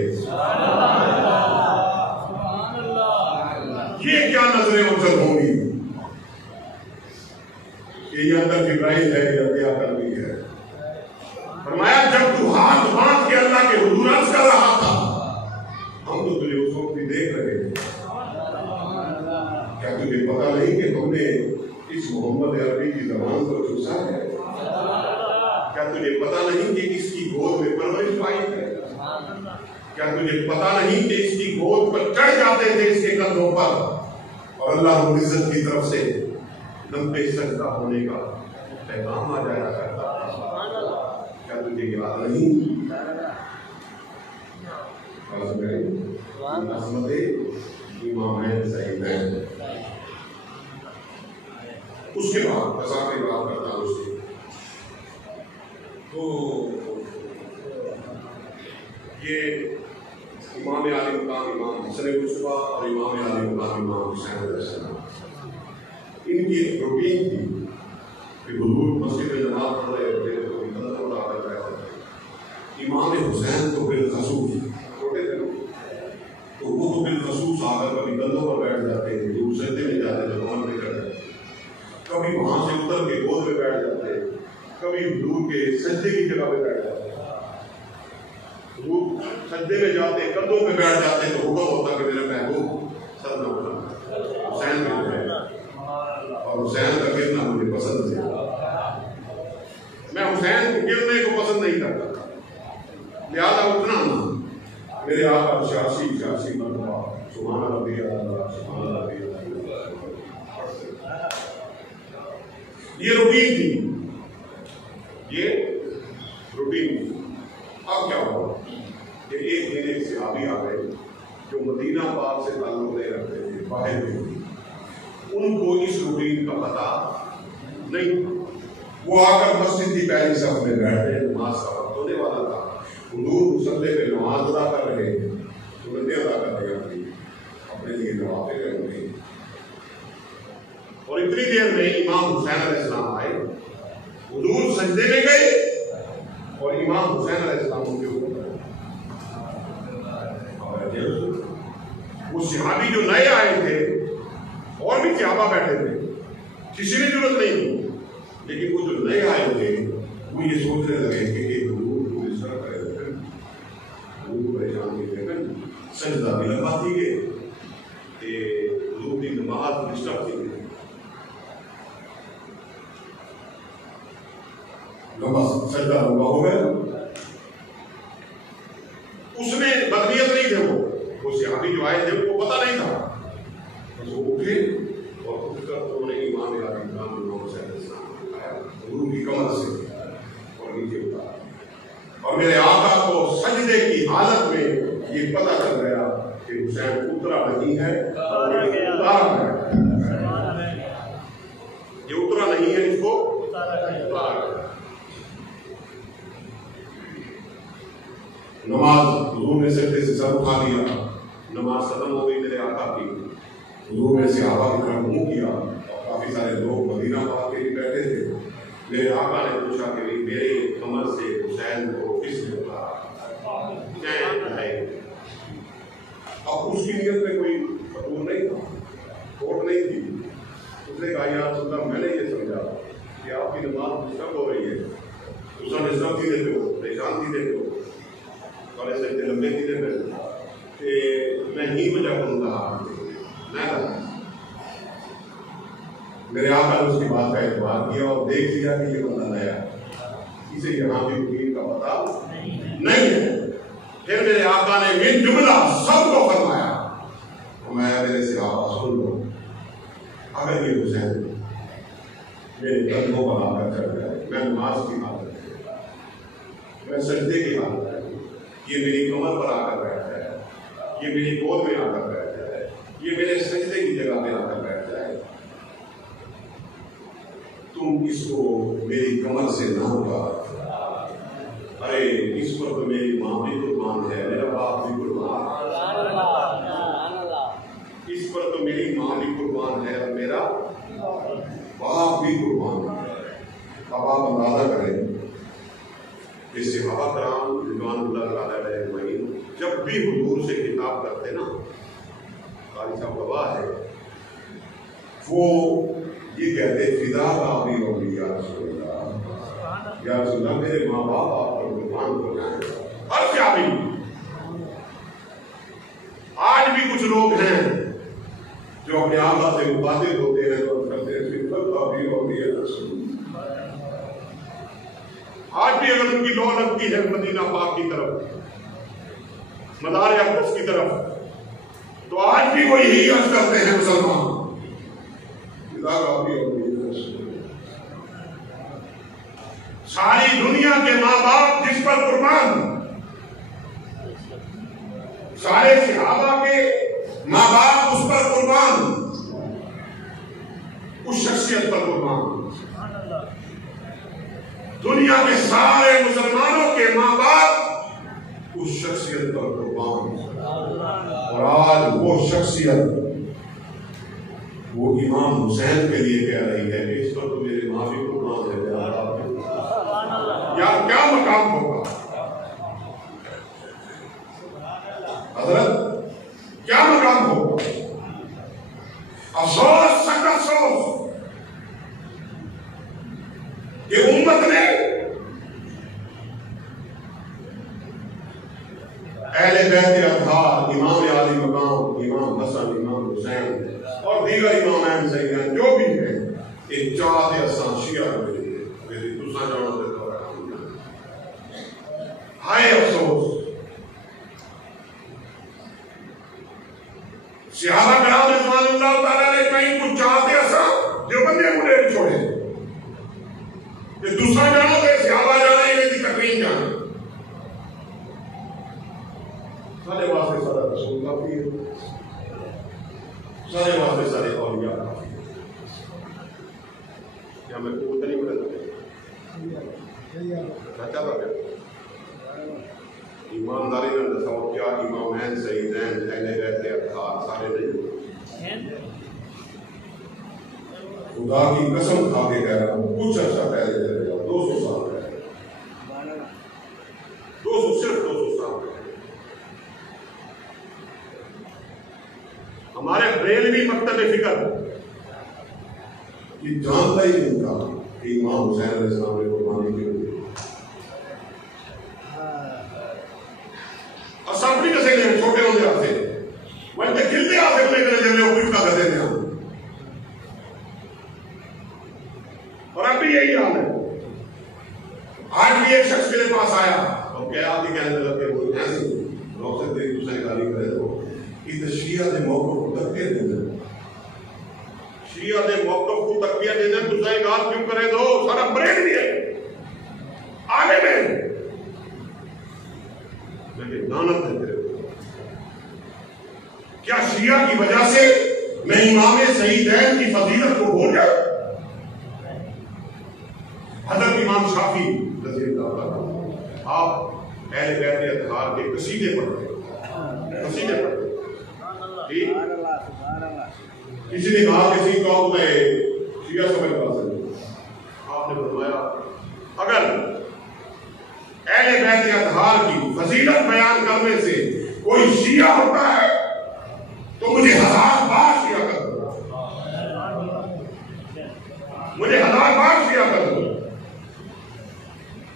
یہ کیا نظریں اوجھل ہوں گی کہ یہ اندر جبرائیل ہے یا دیہا قلبی ہے۔ فرمایا جب تو ہاتھ باندھ کے اللہ کے حضور عرض کر رہا تھا، ہم تو تجھے اس وقت بھی دیکھ رہے تھے، کیا تجھے پتا نہیں کہ ہم نے اس محمد عربی کی زبان کو چوسا ہے؟ کیا تجھے پتا نہیں کہ اس کی گود میں پرورش پائی ہے؟ کیا تجھے پتا نہیں کہ اس کی گود پر چڑھ جاتے تھے اس کے کندھوں پر، اور اللہ رب العزت کی طرف سے لمبے سجدہ ہونے کا پیغام آ جایا کرتا تھا؟ کیا تجھے یاد نہیں؟ عظمت امامین سیدین۔ اس کے بعد اضافی بات کرتا ہوں اس کی، تو یہ امام علی مقام امام حسن مصطفیٰ اور امام علی مقام امام حسین علیہ السلام، ان کی ایک روٹین تھی کہ حضور مسجد میں نماز پڑھ رہے ہوتے تو کندھوں پر آ کر بیٹھتے تھے. امام حسین تو بالخصوص چھوٹے تھے تو وہ تو بالخصوص آ کر کبھی کندھوں پر بیٹھ جاتے تھے, حضور سجدے میں جاتے تو کمر پہ چڑھ جاتے, کبھی وہاں سے اتر کے گود میں بیٹھ جاتے, کبھی حضور کے سجدے کی جگہ پہ بیٹھ جاتے. حضور سجدے میں جاتے کندھوں پہ بیٹھ جاتے تو حکم ہوتا کہ میرا محبوب سر نہ اٹھانا, حسین مل جائے, اور حسین کا گرنا مجھے پسند ہے. میں حسین کو گرنے کو پسند نہیں کرتا, لہٰذا اٹھنا نہ. میرے آقا 86 مرتبہ سبحان ربی اللہ سبحان ربی اللہ. یہ روٹین تھی, یہ روٹین تھی. اب کیا ہوا کہ ایک دن ایک صحابی آ گئے جو مدینہ پاک سے تعلق نہیں رکھتے تھے, باہر میں, ان کو اس روٹین کا پتہ نہیں. وہ آ کر مسجد کی پہلی صف میں بیٹھے, نماز کا وقت ہونے والا تھا. حضور مصلی پہ نماز ادا کر رہے ہیں, سنتیں ادا کر رہے ہیں, اپنے لیے نوافل کر رہے ہیں. اور اتنی دیر میں امام حسین علیہ السلام آئے, حضور سجدے میں گئے اور امام حسین علیہ السلام ان کے اوپر. وہ صحابی جو نئے آئے تھے, اور بھی صحابہ بیٹھے تھے, کسی نے ضرورت نہیں تھی, لیکن وہ جو نئے آئے تھے وہ یہ سوچنے لگے کہ یہ حضور کو اس طرح کرے گا, حضور پریشان کی گئے, سجدہ بھی لمبا تھی گئے کہ حضور کی نماز ڈسٹرب تھی گئی, سجدہ لمبا ہو گیا. اس میں بدنیت نہیں تھے, وہ صحابی جو آئے تھے وہ پتہ نہیں تھا, بس وہ اٹھے اور اٹھ کر انہوں نے امام حضور کی کمر سے اور نیچے اتارا. اور میرے آقا کو سجدے کی حالت میں یہ پتہ چل گیا کہ حسین اترا نہیں ہے, اتارا ہے. یہ اترا نہیں ہے, اس کو اتارا ہے. نماز حضور نے سجدے سے سر اٹھا لیا, نماز ختم ہو گئی میرے آقا کی. حضور نے صحابہ کی طرف منہ کیا اور کافی سارے لوگ مدینہ پاک کے لیے بیٹھے تھے. میرے آقا نے پوچھا کہ میرے کمر سے حسین کو کس نے اتارا؟ اب اس کی نیت میں کوئی قبول نہیں تھا, کھوٹ نہیں تھی. اس نے کہا یا رسول اللہ, میں نے یہ سمجھا کہ آپ کی نماز ڈسٹرب ہو رہی ہے, دوسرا ڈسٹرب تھی دیتے ہو, پریشان تھی دیتے ہو, اور ایسے لمبے تھی دیتے ہو کہ میں ہی وجہ کروں گا. میں میرے آقا نے اس کی بات کا اعتبار کیا اور دیکھ لیا کہ یہ بندہ نیا ہے, اسے یہاں بھی روٹین کا پتہ نہیں ہے. پھر میرے آقا نے من جملہ سب کو فرمایا, میں میرے صحابہ سن لو, اگر یہ حسین میرے قدموں پر آ کر چڑھ جائے, میں نماز کی حالت ہے, میں سجدے کی حالت ہے, یہ میری کمر پر آ کر بیٹھ جائے, یہ میری گود میں آ کر بیٹھ جائے, یہ میرے سجدے کی جگہ پہ آ کر بیٹھ جائے, تم اس کو میری کمر سے نہ اتار. ارے اس پر تو میری ماں بھی قربان ہے, میرا باپ بھی قربان ہے, اس پر تو میری ماں بھی قربان ہے اور میرا باپ بھی قربان ہے. اب آپ اندازہ کریں کہ صحابہ کرام رضوان اللہ علیہ اجمعین جب بھی حضور سے خطاب کرتے نا, قاری صاحب گواہ ہے, وہ یہ کہتے فدا کافی ہوگی یا رسول اللہ, یا رسول اللہ میرے ماں باپ آپ پر قربان ہو جائیں. اور کیا بھی آج بھی کچھ لوگ ہیں جو اپنے آقا سے مخاطب ہوتے ہیں تو کہتے ہیں فدا کافی ہوگی یا رسول اللہ. آج بھی اگر ان کی لو لگتی ہے مدینہ پاک کی طرف, مدار اقدس کی طرف, تو آج بھی وہ یہی عرض کرتے ہیں مسلمان, ساری دنیا کے ماں باپ جس پر قربان, سارے صحابہ کے ماں باپ اس پر قربان, اس شخصیت پر قربان. دنیا کے سارے مسلمانوں کے ماں باپ اس شخصیت پر قربان. اور آج وہ شخصیت وہ امام حسین کے لیے کہہ رہی ہے کہ اس پر تو میرے ماں بھی قربان ہے یار کیا مقام ہوگا حضرت، کیا مقام ہوگا؟ افسوس، سخت افسوس کہ امت نے اہل بیت اطہار، امام عالی مقام، امام حسن، امام حسین اور دیگر امام سیدین جو بھی ہیں، ایک چاہتے اساں شیعہ ہوئے میری دوسرا جانا دیتا ہے۔ ہائے افسوس، صحابہ کرام رضوان اللہ تعالیٰ نے کہیں کچھ چاہتے اساں جو بندے مڈے چھوڑے کہ دوسرا جانا دے صحابہ جانا یہ دی تقریم جانا سارے واسطے سارا رسول کافی ہے، سارے واسطے سارے اولیاء کافی ہے۔ کیا میں قوت نہیں پڑھتا کہتا تھا کیا ایمانداری میں دساؤ کیا امامین سیدین اہل بیت اطہار سارے نہیں؟ خدا کی قسم کھا کے کہہ رہا ہوں کچھ عرصہ پہلے چلے جاؤ 200 سال پہلے، 200 صرف 200 سال پہلے ہمارے بریلوی مکتب فکر یہ جانتا ہی نہیں تھا کہ امام حسین علیہ السلام نے قربانی کی ہوئی اسمبلی کسے گئے چھوٹے ہوتے آتے وہ انتے کلتے آتے لے کر جب وہ کچھ کا کرتے ہیں اور اب بھی یہی حال ہے۔ آج بھی ایک شخص میرے پاس آیا اور کیا آتی کہنے لگا کہ وہ ایسے لوگ سے ایک دوسرے گالی کرے تو کہ شیعہ دے موقف کو تکیہ دے دیں، شیعہ دے موقف کو تکیہ دے دیں، دوسرے گال کیوں کرے دو سارا بریڈ بھی ہے آگے میں لیکن دانت ہے تیرے کیا شیعہ کی وجہ سے میں امام سیدین کی فضیلت کو بھول جاؤں؟ حضرت امام شافعی رضی اللہ عنہ آپ اہل بیت اطہار کے قصیدے پڑھتے، قصیدے پڑھتے کسی نے کہا کسی قوم میں شیعہ سمجھ پا سکتے، آپ نے فرمایا اگر اہل بیت اطہار کی فضیلت بیان کرنے سے کوئی شیعہ ہوتا ہے تو مجھے 1000 بار شیعہ کر دو، مجھے 1000 بار شیعہ کر دو،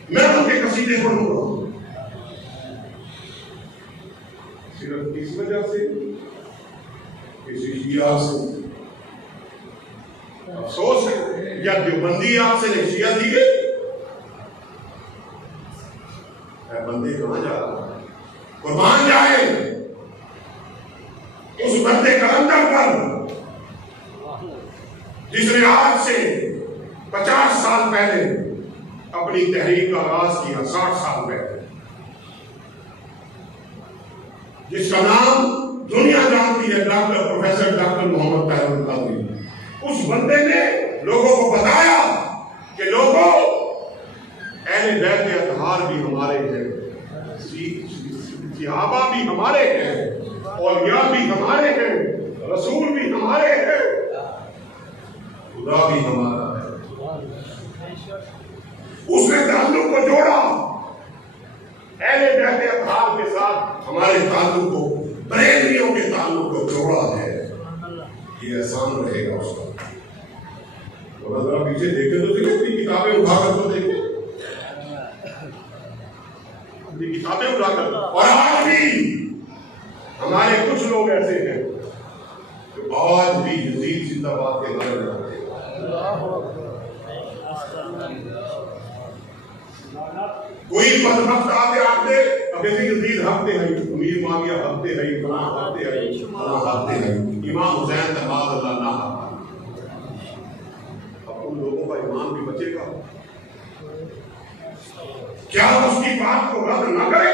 میں ان کے قصیدے پڑھوں گا صرف اس وجہ سے کسی شیعہ سے افسوس ہے یا دیوبندی آپ سے شیعہ دی گئی بندے کہاں جا رہا ہے قربان جائے اس بندے کلندر پر جس نے آج سے 50 سال پہلے اپنی تحریک کا آغاز کیا، 60 سال پہلے، جس کا نام دنیا جانتی ہے ڈاکٹر پروفیسر ڈاکٹر محمد پہلوان قادری، اس بندے نے لوگوں کو بتایا کہ لوگوں اہل بیت اطہار بھی ہمارے ہیں، صحابہ بھی ہمارے ہیں، اولیاء بھی ہمارے ہیں، رسول بھی ہمارے ہیں، خدا بھی ہمارا ہے۔ اس نے تعلق کو جوڑا اہل بیت اطہار کے ساتھ، ہمارے تعلق کو بریلویوں کے تعلق کو جوڑا ہے، یہ احسان رہے گا اس کا۔ اور ذرا پیچھے دیکھیں تو دیکھیں اپنی کتابیں اٹھا کر تو دیکھیں، اپنی کتابیں اٹھا کر، اور آج بھی ہمارے کچھ لوگ ایسے ہیں جو آج بھی یزید زندہ باد کے نعرے لگاتے ہیں۔ کوئی بدبخت آتے آتے اب ایسے یزید ہفتے ہیں، امیر معاویہ ہفتے ہیں، فلاں ہفتے ہیں، فلاں ہفتے ہیں، امام حسین تماد اللہ نہ ہفتے۔ اب ان لوگوں کا ایمان بھی بچے گا؟ کیا اس کی بات کو رد نہ کرے؟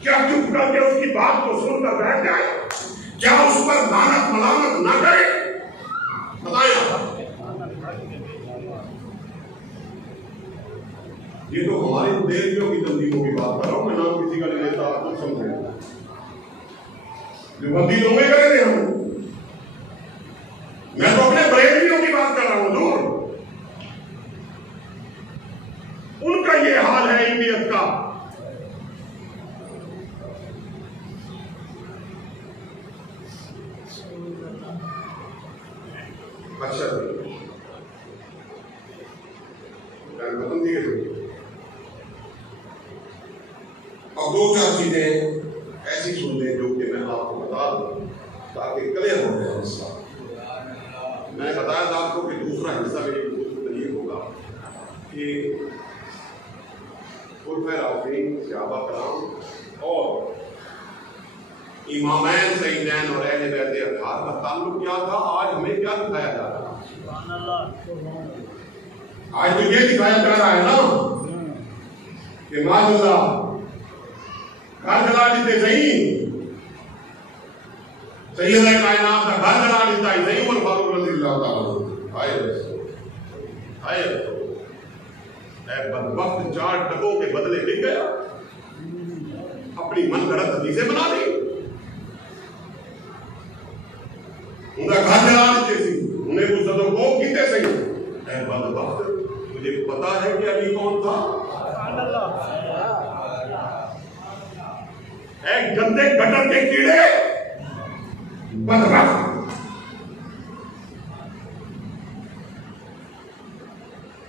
کیا چپ کر کے اس کی بات کو سن کر بیٹھ جائے؟ کیا اس پر لعنت ملامت نہ کرے؟ بتائیں۔ یہ تو ہماری دیویوں کی تنظیموں کی بات کر رہا ہوں، میں نام کسی کا نہیں لیتا، آپ کچھ سمجھیں جو بندی لوگے کرے تھے ہم پسند دیے تھے. اور دو چار چیزیں ایسی سن لیں جو کہ میں آپ کو بتا دوں تاکہ کلیئر ہو جائے مسئلہ. میں نے بتایا تھا آپ کو کہ دوسرا حصہ میری گفتگو کا یہ ہوگا کہ خلفائے راشدین، صحابہ کرام اور امامین سیدین اور اہل بیت اطہار کا تعلق کیا تھا. آج ہمیں کیا دکھایا جا رہا ہے؟ آج تو یہ دکھایا جا رہا ہے نا کہ معاذ اللہ گھر جلا دیتے صحیح، سیدہ کائنات کا گھر جلا دیتا ہے صحیح. عمر فاروق رضی اللہ تعالیٰ آئے اے بدبخت 4 ٹکوں کے بدلے لکھ گیا، اپنی من گھڑت حدیثیں بنا لی، ان کا گھر جلا دیتے سی، انہیں کچھ زد و کوب کیتے صحیح. اے بدبخت مجھے پتا ہے کہ علی کون تھا. اے گندے گٹر کے کیڑے بدبخت،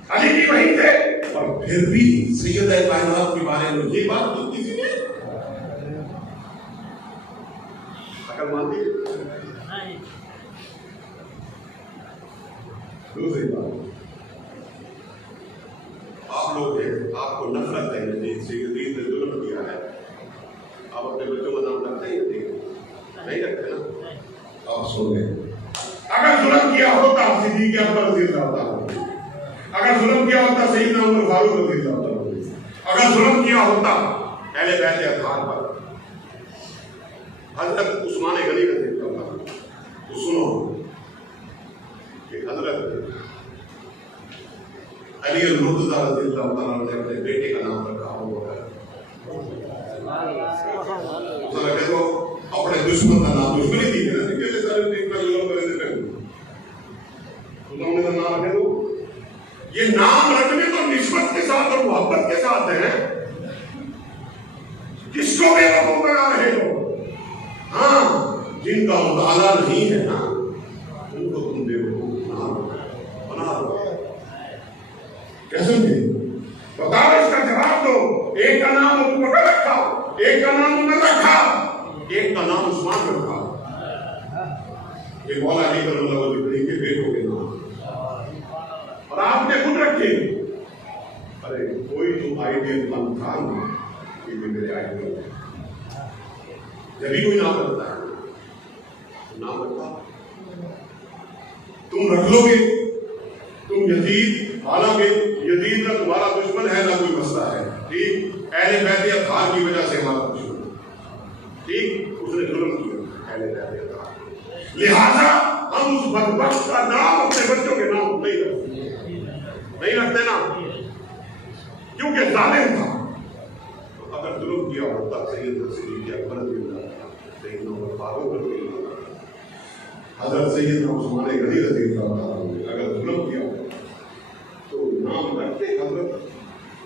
علی کی وہیں تھے اور پھر بھی سیدہ کائنات کے بارے میں یہ بات کی کسی نے عقل مانتی ہے. دوسری بات، آپ لوگ ہیں، آپ کو نفرت ہے سیدین نے ظلم کیا ہے، آپ اپنے بچوں کا نام رکھتے ہیں نہیں رکھتے نا. آپ سن لیں، اگر ظلم کیا ہوتا صدیق اکبر رضی اللہ تعالیٰ، اگر ظلم کیا ہوتا سیدنا عمر فاروق رضی اللہ تعالیٰ، اگر ظلم کیا ہوتا اہل بیت اطہار پر، حضرت عثمان غنی رضی اللہ تعالیٰ، تو سنو کہ حضرت علی المرتضیٰ رضی اللہ تعالیٰ نے اپنے بیٹے کا نام رکھا ہوا ہے. اپنے دشمن کا نام دشمنی دی ہے نا، کیسے سارے دن کا لوگ کرے دیتے ہیں انہوں نے نام رکھے. تو یہ نام رکھنے تو نسبت کے ساتھ اور محبت کے ساتھ ہے. کس کو بے وقوف بنا رہے ہو؟ ہاں، جن کا مطالعہ نہیں ہے نا ان کو تم بے وقوف بنا دو. کیسے بتاؤ، اس کا جواب دو. ایک کا نام ابو بکر رکھا، ایک کا نام عمر رکھا، ایک کا نام عثمان رکھا. یہ مولا علی کرم اللہ وجہ کے بیٹوں کے نام، اور آپ نے خود رکھے. ارے کوئی تو آئیڈیل بند تھا نا کہ یہ میرے آئیڈیل ہے. جبھی کوئی نام رکھتا ہے، نام رکھتا تم رکھ لو گے. تم یزید، حالانکہ یزید نہ تمہارا دشمن ہے نہ کوئی مسئلہ ہے، ٹھیک، اہل بیت اطہار کی وجہ سے ہمارا دشمن، ٹھیک، اس نے ظلم کیا اہل بیت اطہار. لہذا ہم اس بدبخت کا نام اپنے بچوں کے نام نہیں رکھتے نا، کیونکہ ظالم تھا. اگر ظلم کیا ہوتا سیدنا صدیق اکبر رضی اللہ تعالیٰ، سیدنا عمر فاروق رضی اللہ تعالیٰ، حضرت سیدنا عثمان غنی رضی اللہ تعالیٰ نے اگر ظلم کیا ہوتا تو نام رکھتے حضرت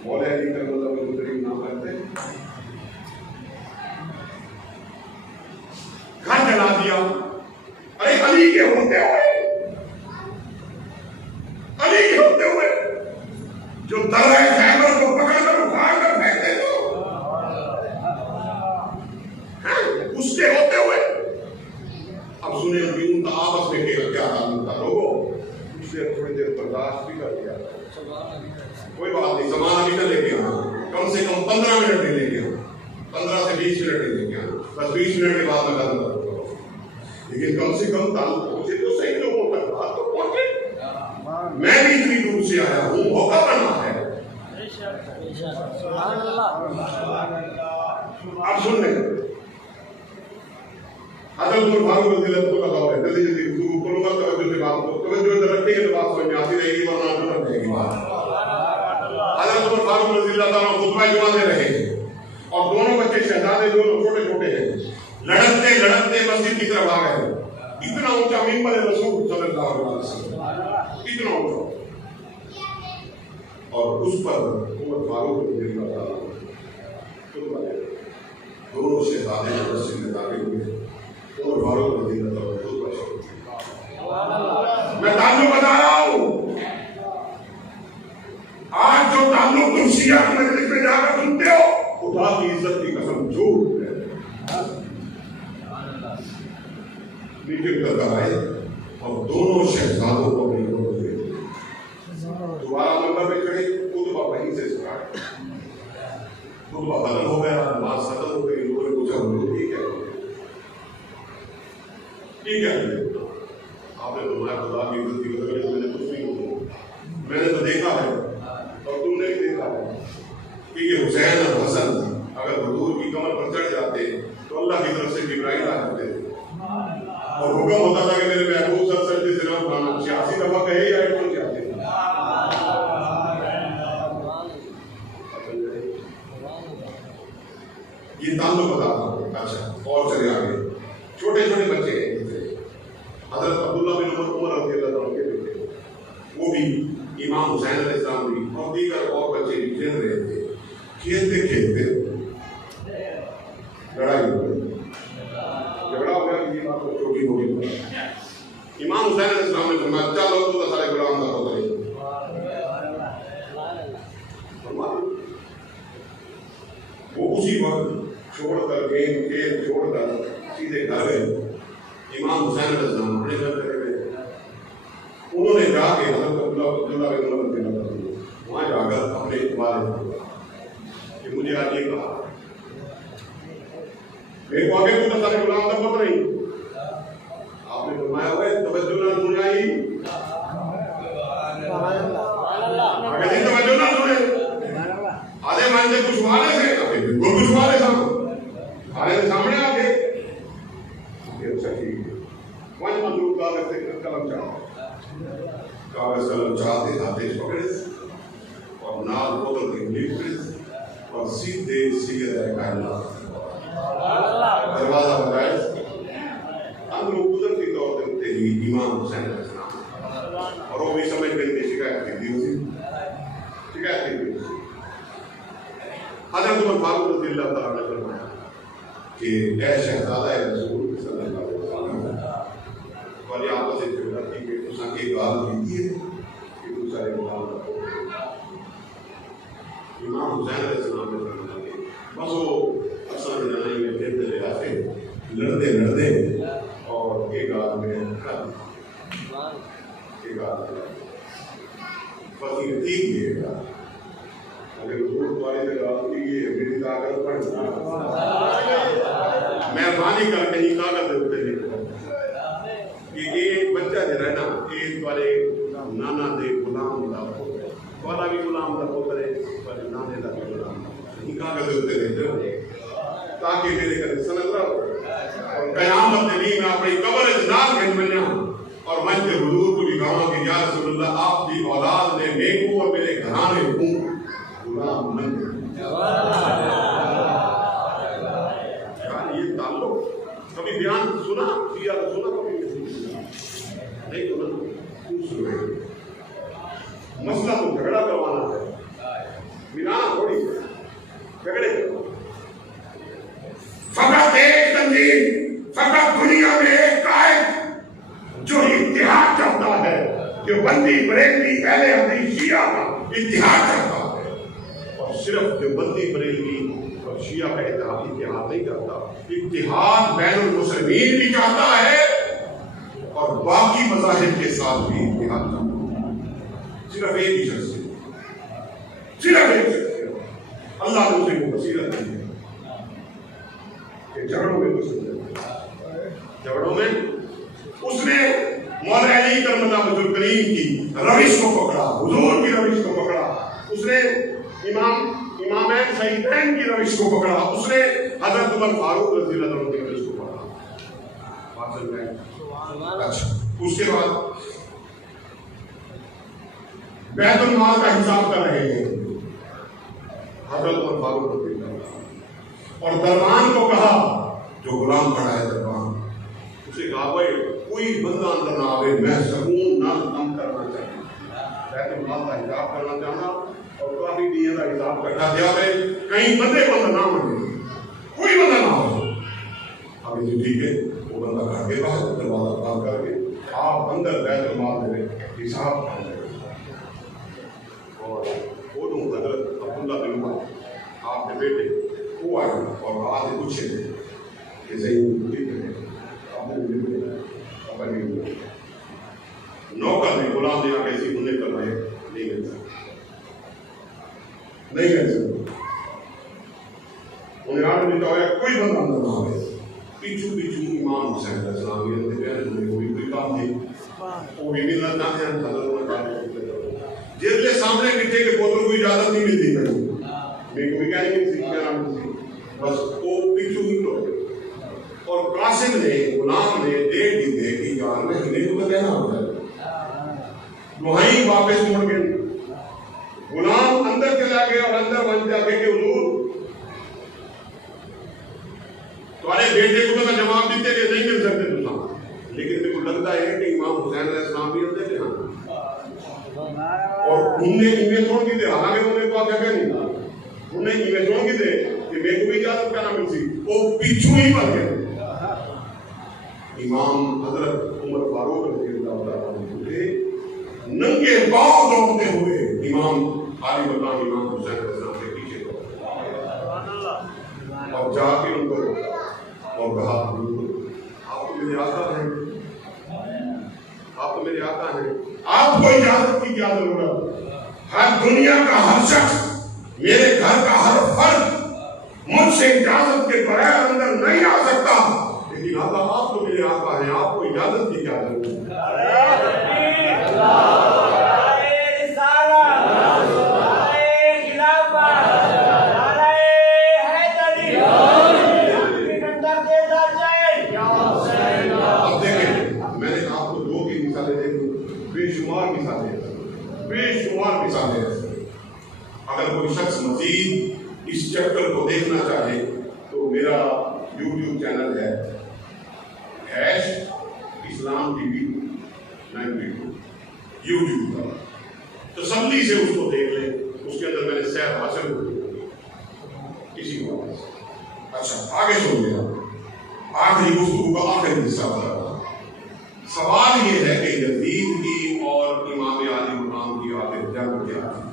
مولا علی کرم اللہ وجہ نام رکھتے. گھر جلا دیا. ارے علی کے ہوتے ہوئے جو درہ خیبر کو پکڑ کر اٹھا کر پھینکتے تو اس کے ہوتے ہوئے. اب سنیں ابھی ان کا آپس میں کیا تعلق تھا لوگوں، اس نے تھوڑی دیر برداشت بھی کر دیا. کوئی بات نہیں، زمان ابھی نہ لے کے آنا، کم سے کم 15 منٹ نہیں لے کے آنا، 15 سے 20 منٹ نہیں لے کے آنا، بس 20 منٹ کے بعد میں کرنا، لیکن کم سے کم تعلق پہنچے تو صحیح لوگوں تک بات تو پہنچے. میں بھی اتنی دور سے آیا ہوں، موقع بنا ہے. اب سن لیں، حضرت عمر فاروق رضی اللہ کا دور ہے. جلدی جلدی گفتگو کروں گا، توجہ سے بات کو توجہ ادھر رکھیں گے تو بات سمجھ میں آتی رہے گی، ورنہ نہ رکھے گی بات. حضرت عمر فاروق رضی اللہ تعالیٰ خطبہ جمعہ دے رہے ہیں اور دونوں بچے شہزادے دونوں چھوٹے چھوٹے ہیں، لڑکتے لڑکتے مسجد کی طرف آ گئے. اتنا اونچا منبر رسول صلی اللہ علیہ وسلم، اتنا اونچا، اور اس پر عمر فاروق رضی اللہ تعالیٰ خطبہ دے رہے. دونوں شہزادے مسجد میں داخل ہوئے. عمر فاروق رضی اللہ تعالیٰ خطبہ شروع کیا. میں تعلق بتا رہا ہوں، آج تم شیعہ کی مجلس میں جا کر سنتے ہو خدا کی عزت کی قسم جھوٹ ہے. نیچے اتر کر آئے اور دونوں شہزادوں کو اپنی گود میں لے دوبارہ منبر پہ چڑھے. خطبہ وہیں سے اسٹارٹ. خطبہ ختم ہو گیا, نماز ختم ہو گئی. لوگوں نے پوچھا حضور یہ کیا آپ نے فرمایا خدا کی عزت کی قسم میں نے کچھ نہیں کہا, میں نے تو دیکھا ہے اور تم نے بھی دیکھا ہے کہ یہ حسین اور حسن اگر حضور کی کمر پر چڑھ جاتے تو اللہ کی طرف سے جبرائیل آ جاتے تھے اور حکم ہوتا تھا کہ میرے محبوب سر سجدے سے نہ اٹھانا. 86 دفعہ کہے یا ایک چاہتے ہیں. یہ تعلق بتاتا ہوں. اچھا اور چلے آگے. چھوٹے چھوٹے بچے ہیں حضرت عبداللہ بن عمر رضی اللہ عنہ کے بیٹے, وہ بھی امام حسین علیہ السلام بھی اور دیگر اور بچے بھی کھیل رہے تھے. کھیلتے کھیلتے لڑائی ہو گئی. جھگڑا ہو گیا کہ یہ بات چھوٹی ہو گئی. امام حسین علیہ السلام نے فرمایا چلو تو سارے غلام کا پتہ نہیں. وہ اسی وقت چھوڑ کر گیم کھیل چھوڑ کر سیدھے گھر گئے. امام حسین علیہ السلام اپنے گھر چلے گئے. انہوں نے جا کے حضرت عبداللہ بن عمر رضی اللہ عنہ وہاں جا کر اپنے والد کو کہا کہ مجھے آج یہ کہا میرے کو آگے تو سارے غلام کا پتہ نہیں. آپ نے فرمایا ہوئے توجہ نہ سنائی اگر یہ توجہ نہ سنے آدھے مہینے کچھ والے تھے بالکل کچھ والے سامنے سامنے آ گئے. پانچ مضروب کاغذ سے قلم چاہو کاغذ قلم چاہتے آتے پکڑے اور نال بوتل کے لکھے اور سیدھے سیدھے کائنات دروازہ بتائے. اندر قدرتی طور پر ہوتے ہی امام حسین علیہ السلام اور وہ بھی سمجھ گئے کہ شکایت کی تھی اسی شکایت کی تھی. حضرت عمر فاروق رضی اللہ تعالیٰ نے فرمایا کہ اے شہزادہ رسول صلی اللہ علیہ وسلم والی آپس سے جھگڑا کی کہ تسا کی گال دیتی ہے کہ دوسرے گال رکھو. امام حسین علیہ السلام نے فرمایا کہ بس وہ اصل جنائی میں پھرتے رہا تھے لڑتے لڑتے اور ایک گال میں ایک گال بس یہ ٹھیک ہے گال اگر حضور والے سے گال کی ہے میری طاقت پڑھ مہربانی کر کے ہی کاغذ دیتے ہیں کہ ایک بچہ جو ہے نا ایک والے نانا دے غلام دا والا بھی غلام دا پوتر ہے پر نانے دا بھی غلام دا کاغذ دیتے رہتے تاکہ میرے گھر سند رہو اور قیامت نبی میں اپنی قبر اجناب گھن بنیا اور میں تے حضور کو بھی کہا کہ یا رسول اللہ آپ کی اولاد نے میرے اور میرے گھرانے کو غلام من یہ تعلق کبھی بیان سنا کیا سنا کبھی نہیں سنا سنا مسئلہ تو جھگڑا کروانا ہے ملانا تھوڑی جھگڑے فقط ایک تنظیم فقط دنیا میں ایک قائد جو اتحاد چاہتا ہے کہ بندی بریلوی اہل حدیث شیعہ کا اتحاد چاہتا ہے اور صرف جو بندی بریلوی اور شیعہ کا اتحاد نہیں کرتا اتحاد بین المسلمین بھی چاہتا ہے اور باقی مذاہب کے ساتھ بھی اتحاد چاہتا ہے. صرف ایک ہی شخص صرف ایک شخص اللہ نے اسے کو بصیرت دی ہے کہ جھگڑوں میں جھگڑوں میں اس نے مولا علی کرم اللہ وجہ کریم کی روش کو پکڑا حضور کی روش کو پکڑا اس نے امامین سیدین کی روش کو پکڑا اس نے حضرت عمر فاروق رضی اللہ عنہ کی روش کو پکڑا. اچھا اس کے بعد بیت المال کا حساب کر رہے ہیں حضرت عمر فاروق رضی اللہ عنہ اور دربان کو کہا جو غلام کھڑا ہے دربان اسے کہا بھائی کوئی بندہ اندر نہ آوے میں سکون نہ کم کرنا چاہتا ہوں بیت المال کا حساب کرنا چاہنا اور کافی دیے کا حساب کرنا دیا ہے کہیں بندے کو اندر نہ ملے کوئی بندہ نہ ہو. اب یہ ٹھیک ہے وہ بندہ گھر کے باہر دروازہ بند کر کے آپ اندر بیت المال میں حساب کر لیں اور وہ حضرت آپ کے بیٹے وہ آئے اور بات پوچھے کہ صحیح ٹھیک ہے آپ نے نوکر نے غلام نے آگے سے انہیں کروائے نہیں کر سکتے نہیں کر سکتے انہیں آٹھ دیتا ہوا کوئی بندہ اندر نہ آئے پیچھو امام حسین علیہ السلام یہ اندر پیارے انہیں کوئی کام نہیں وہ بھی ملنا چاہتے ہیں حضرت میں کام جس لئے سامنے کہتے کہ پوتر کو اجازت نہیں ملتی کریں میں کوئی کہہ نہیں کسی کہہ رہا ہوں بس وہ پیچھو ہی تو اور قاسم نے غلام نے دیکھ دی دے کہ یار میں انہیں کو کہنا ہوتا ہے وہیں واپس مڑ گئے غلام اندر چلا گیا اور اندر بن جا کے کہ حضور تمہارے بیٹے کو تو میں جواب دیتے کہ نہیں مل سکتے تو لیکن میرے کو لگتا ہے کہ امام حسین علیہ السلام بھی ہوتے تھے اور انہیں ایمیں چھوڑ کی تھے حالانکہ انہیں کو آگے نہیں تھا انہیں ایمیں چھوڑ کی تھے کہ میرے کو بھی اجازت کرنا مل سی وہ پیچھو ہی پڑ گئے امام حضرت عمر فاروق رضی اللہ عنہ تھے ننگے پاؤں دوڑتے ہوئے امام علی مقام امام حسین علیہ السلام کے پیچھے اور جا کے ان کو اور کہا آپ تو میرے آقا ہیں آپ تو میرے آقا ہیں آپ کو اجازت کی کیا ضرورت ہر دنیا کا ہر شخص میرے گھر کا ہر فرد مجھ سے اجازت کے بغیر اندر نہیں آ سکتا لیکن آقا آپ تو میرے آقا ہیں آپ کو اجازت کی کیا ضرورت اگر کوئی شخص مزید اس چیپٹر کو دیکھنا چاہے تو میرا یوٹیوب چینل ہے اسلام ٹی وی 92 یوٹیوب کا تسلی سے اس کو دیکھ لیں اس کے اندر میں نے صحت حاصل ہوئی کسی کو اچھا آگے سن لیا آخری گفتگو کا آخری حصہ بتا سوال یہ ہے کہ یزید کی اور امام علی مقام کی آخر جنگ کیا تھی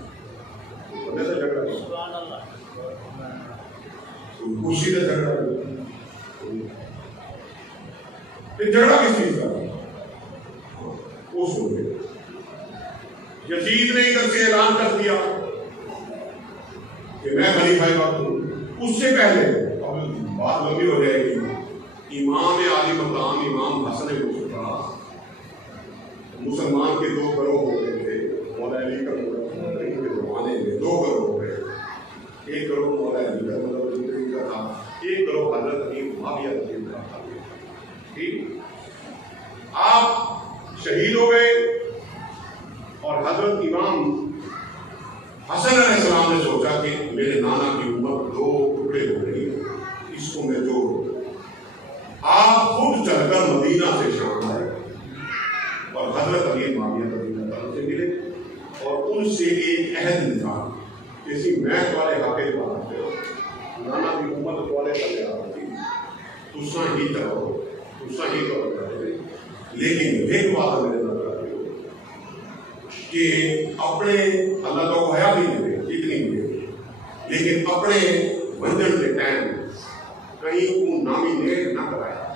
خوشی کا جھگڑا جھگڑا کس چیز کا وہ سن گئے یزید نے ادھر سے اعلان کر دیا کہ میں خلیفہ وقت ہوں اس سے پہلے بات لمبی ہو جائے گی امام علی مقام امام حسن مصطفیٰ مسلمان کے دو گروہ ہو گئے تھے مولا علی کا زمانے میں دو گروہ ہو گئے ایک گروہ مولا علی کا مطلب کا تھا ایک گروہ حضرت معاویہ رضی اللہ عنہ کا ٹھیک آپ شہید ہو گئے اور حضرت امام حسن علیہ السلام نے سوچا کہ میرے نانا کی عمر دو ٹکڑے ہو گئی اس کو میں جوڑ آپ خود چل کر مدینہ سے شام آئے اور حضرت علی معاویہ رضی اللہ عنہ سے ملے اور ان سے ایک عہد نکال جیسی میں تمہارے حاکے بات کرو نانا کی عمر تمہارے پلے آ رہی تسا ہی کرو تسا ہی کرو لیکن ایک بات میرے نظر آتی ہو کہ اپنے اللہ کو حیا بھی نہیں دے اتنی دے لیکن اپنے بندن کے ٹائم کہیں کو نامینیٹ نہ کرایا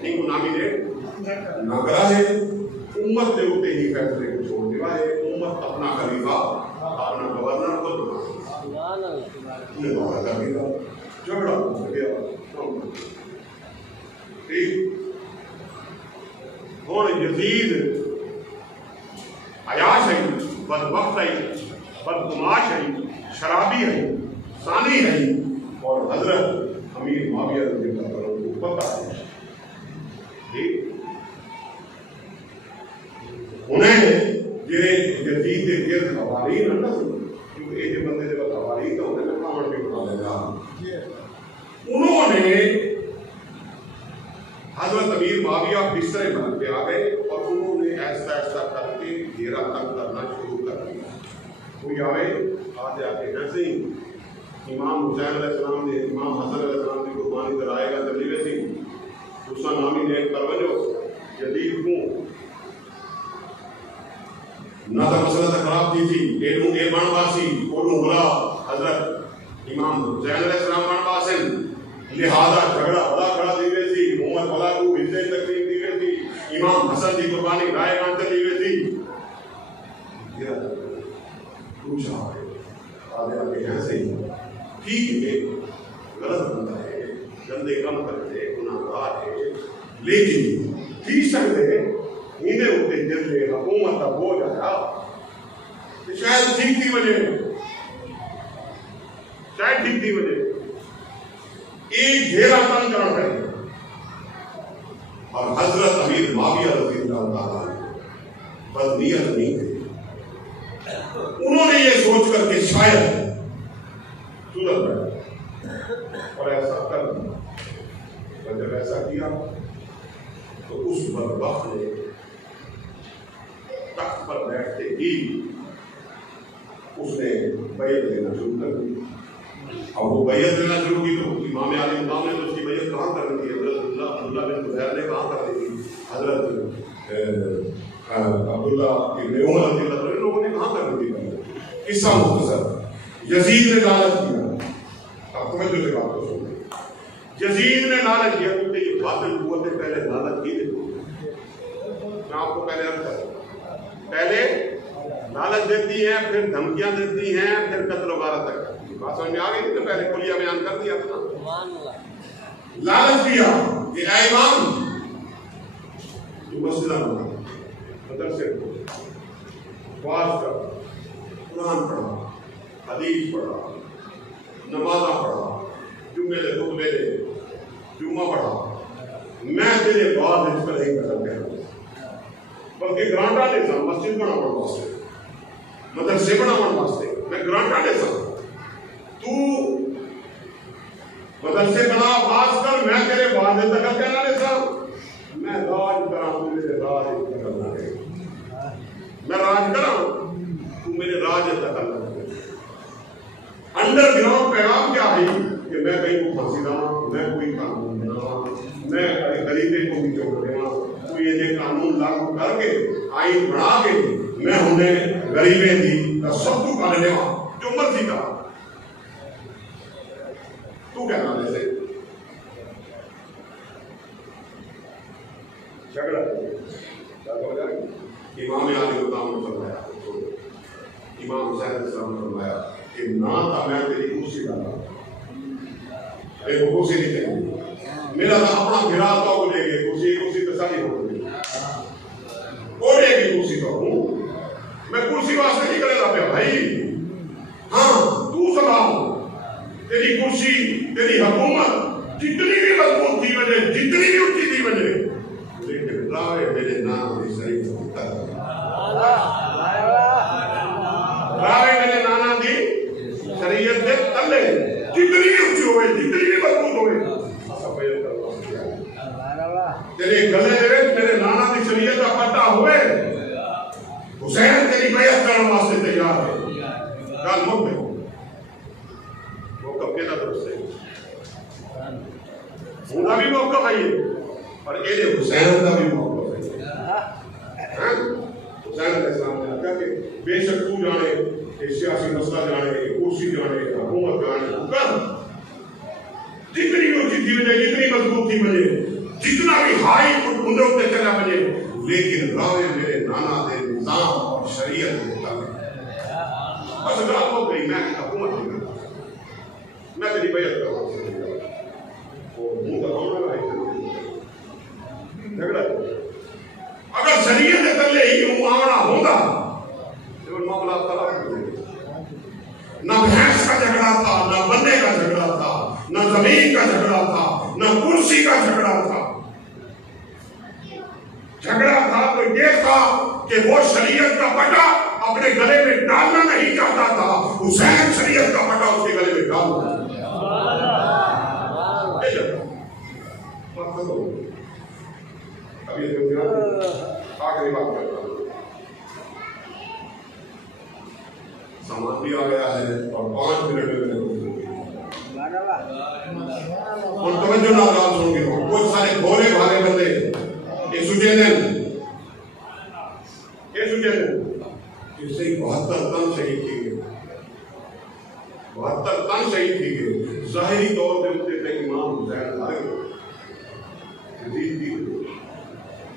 کہیں کو نامینیٹ نہ کرائے امت کے ہوتے ہی فیصلے کو چھوڑ دیا ہے امت اپنا خلیفہ اپنا گورنر خود بنا جھگڑا ہو گیا ٹھیک ہوں یزید عیاش ہے بدبخت ہے بدگماش ہے شرابی ہے ثانی ہے اور حضرت امیر معاویہ رضی اللہ عنہ کو پتہ ہے ٹھیک انہیں یزید کے گرد حوالین نہ کیونکہ ایک بندے کے بعد حوالین تو انہیں کامٹ بھی بنا لے گا انہوں نے حضرت امیر معاویہ بسترے بن کے آ گئے اور انہوں نے ایسا ایسا کر کے گھیرا تنگ کرنا شروع کر دیا کوئی آئے آتے آتے ایسے ہی امام حسین علیہ السلام نے امام حسن علیہ السلام کی قربانی کرائے گا جب ویسے دوسرا نامی نیک کروجو جدید کو نہ تو مسئلہ خراب تھی اے بن باسی اولو بلا حضرت امام حسین علیہ السلام بن باسن لہذا جھگڑا بلا کھڑا دیوے تھی محمد بلا کو عزت تقریب دیوے تھی امام حسن دی قربانی رائے گانتے دیوے تھی پوچھا آدھے آگے ہیں صحیح ٹھیک ہے غلط بندہ ہے گندے کم کرتے گناہگار ہے لیکن تھی سکتے ہیندے ہوتے جلے حکومت کا بوجھ آیا شاید ٹھیک تھی وجہ شاید ٹھیک تھی وجہ ایک گھیرا تنگ کرنا ہے اور حضرت امیر معاویہ رضی اللہ تعالیٰ بدنیت نہیں تھے انہوں نے یہ سوچ کر کہ شاید صورت بیٹھا اور ایسا کر دیا اور جب ایسا کیا تو اس بدبخت نے تخت پر بیٹھتے ہی اس نے بیعت لینا شروع کر دی اب وہ بیعت لینا شروع کی تو امام علی مقام نے تو اس کی بیعت کہاں کر دی حضرت عبداللہ بن زبیر نے کہاں کر دی حضرت عبداللہ ابن عمر رضی اللہ عنہ لوگوں نے کہاں کر دی قصہ مختصر یزید نے لالچ کیا اب توجہ سے بات کو سنیں یزید نے لالچ کیا کیونکہ یہ باطل قوتیں پہلے لالچ کی دیتی میں آپ کو پہلے عرض کرتا پہلے لالچ دیتی ہیں پھر دھمکیاں دیتی ہیں پھر قتل و غارت تک کرتی ہیں بات سمجھ میں آ گئی تو پہلے کلیہ بیان کر دیا تھا لالچ دیا کہ اے امام تو مسجدہ بنا مدرسے کو واز کر قرآن پڑھا حدیث پڑھا نمازہ پڑھا جمعے دے خطبے دے جمعہ پڑھا میں تیرے بعد اس پر نہیں قدم کہہ رہا بلکہ گرانٹا دے سا مسجد بنا پڑ واسطے مدرسے بنا پڑ واسطے میں گرانٹا دے سا تو مدرسے بنا خاص کر میں تیرے بعد دخل کہنا دے سا میں راج کرا تو میرے راج دخل نہ دے میں راج کرا تو میرے راج دخل نہ دے انڈر گراؤنڈ پیغام کیا ہے کہ میں کہیں کو پھنسی رہا میں کوئی قانون بنا میں غریبے کو بھی چوک دیا تو یہ قانون لاگو کر کے آئین بنا کے میں انہیں غریبے دی سب تو کر لیا جو مرضی کا تو کہنا جیسے جھگڑا امام علی مقام نے فرمایا امام حسین علیہ السلام نے فرمایا کہ نہ تھا میں تیری کرسی ڈالا ارے وہ کرسی نہیں چاہیے میرا تو اپنا گھرا تو لے گئے کرسی تو ساری ہو گئی اوڑے گی کرسی تو ہوں میں کرسی واسطے نہیں کرے گا پہ بھائی ہاں تو سلام تیری کرسی تیری حکومت جتنی بھی مضبوط تھی وجہ جتنی بھی اونچی تھی وجہ لیکن راوے میرے نام کی شریف ہوتا راوے میرے نانا دی شریعت دے تلے جتنی بھی اونچی ہوئے جتنی بھی مضبوط ہوئے تیرے گلے دے میرے نانا دی شریعت کا پٹا ہوئے حسین تیری بیعت کرنے واسطے تیار ہے گل مک دے موقف کے درست ہے انہا بھی موقف ہے اور اے حسین کا بھی موقف ہے حسین علیہ السلام نے کہا کہ بے شک تو جانے کہ سیاسی مسئلہ جانے کرسی جانے حکومت جانے کر جتنی اونچی تھی وجہ جتنی مضبوط تھی وجہ جتنا بھی ہائی اندر ہوتے چلا وجہ لیکن راوے میرے نانا دے نظام اور شریعت دے تعلق بس رات ہو گئی میں حکومت نہیں کرتا میں تیری بیعت کروا جھگڑا اگر شریعت کے تلے ہی معاملہ ہوگا تو معاملہ طلاق ہو جائے نہ بھینس کا جھگڑا تھا نہ بندے کا جھگڑا تھا نہ زمین کا جھگڑا تھا نہ کرسی کا جھگڑا تھا جھگڑا تھا تو یہ تھا کہ وہ شریعت کا پٹا اپنے گلے میں ڈالنا نہیں چاہتا تھا حسین شریعت کا پٹا اس کے گلے میں ڈالنا ابھی آخری بات کرتا ہوں سامان بھی آ گیا ہے اور 5 منٹ میں اور توجہ نہ آغاز ہوں گے کچھ سارے بھولے بھالے بندے یہ سوچے دیں 72 تن شہید کی گئے، 72 تن شہید کی گئے. ظاہری طور پہ ہوتے تھے امام حسین ہمارے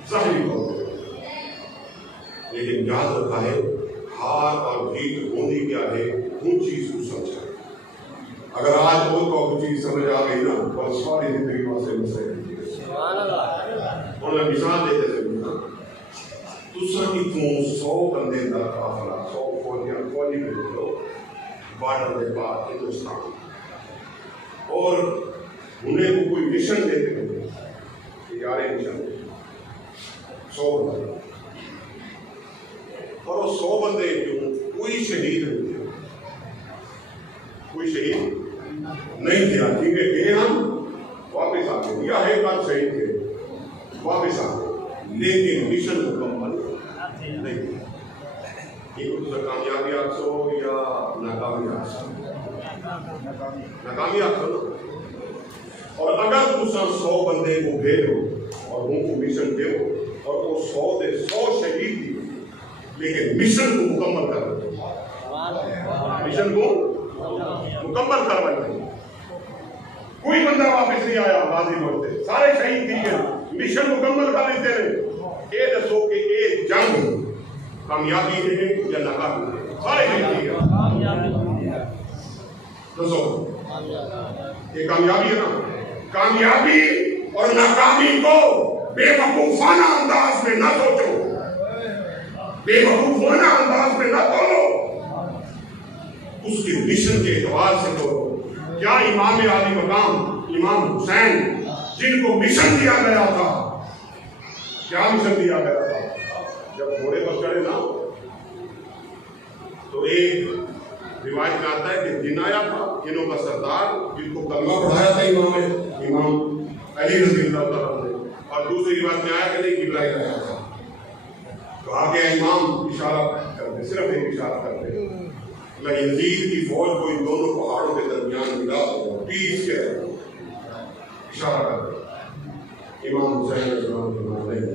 ظاہری طور پہ، لیکن یاد رکھا ہے ہار اور جیت ہونے کیا ہے، ان چیز کو سمجھا. اگر آج وہ تو چیز سمجھ آ گئی نا، بس ساری زندگی وہاں سے مسئلہ انہیں مثال دیتے تھے تسا اتوں 100 بندے کا قافلہ 100 فوجی بھیج دو بارڈر کے پاس ہندوستان، اور انہیں کو کوئی مشن دیتے ہیں 11 مشن 100 بندے، اور وہ 100 بندے کیوں کوئی شہید نہیں تھے، کوئی شہید نہیں تھا. ٹھیک ہے گئے ہم واپس آ گئے، یا ہے کل شہید تھے واپس آ گئے، لیکن مشن مکمل نہیں تھا. کامیابی آپ سو یا ناکامی آپ سو، ناکامی آپ سو. اور اگر تم 100 بندے کو بھیجو اور ان کو مشن دے اور وہ 100 دے 100 شہید دی، لیکن مشن کو مکمل کر رہے، مشن کو مکمل کر رہے، کوئی بندہ واپس نہیں آیا غازی مرتے، سارے شہید دیے، مشن مکمل کر لیتے ہیں. یہ دسو کہ یہ جنگ کامیابی ہے یا ناکامی ہے؟ سارے شہید دیے دسو یہ کامیابی ہے نا. کامیابی اور ناکامی کو بے وقوفانہ انداز میں نہ سوچو، بے وقوفانہ انداز میں نہ بولو، اس کے مشن کے اعتبار سے بولو. کیا امام عالی مقام امام حسین جن کو مشن دیا گیا تھا، کیا مشن دیا گیا تھا؟ جب گھوڑے پر چڑھے نا تو ایک روایت میں آتا ہے کہ جن آیا تھا، جنوں کا سردار جن کو کلمہ پڑھایا تھا امام علی رضی اللہ تعالیٰ نے، اور دوسری روایت میں آیا کہ نہیں برائے آیا تھا. تو آگے امام اشارہ کرتے، صرف ایک اشارہ کرتے، میں یزید کی فوج کو ان دونوں پہاڑوں کے درمیان ملا دوں، پیس کے اشارہ کرتے. امام حسین نہیں،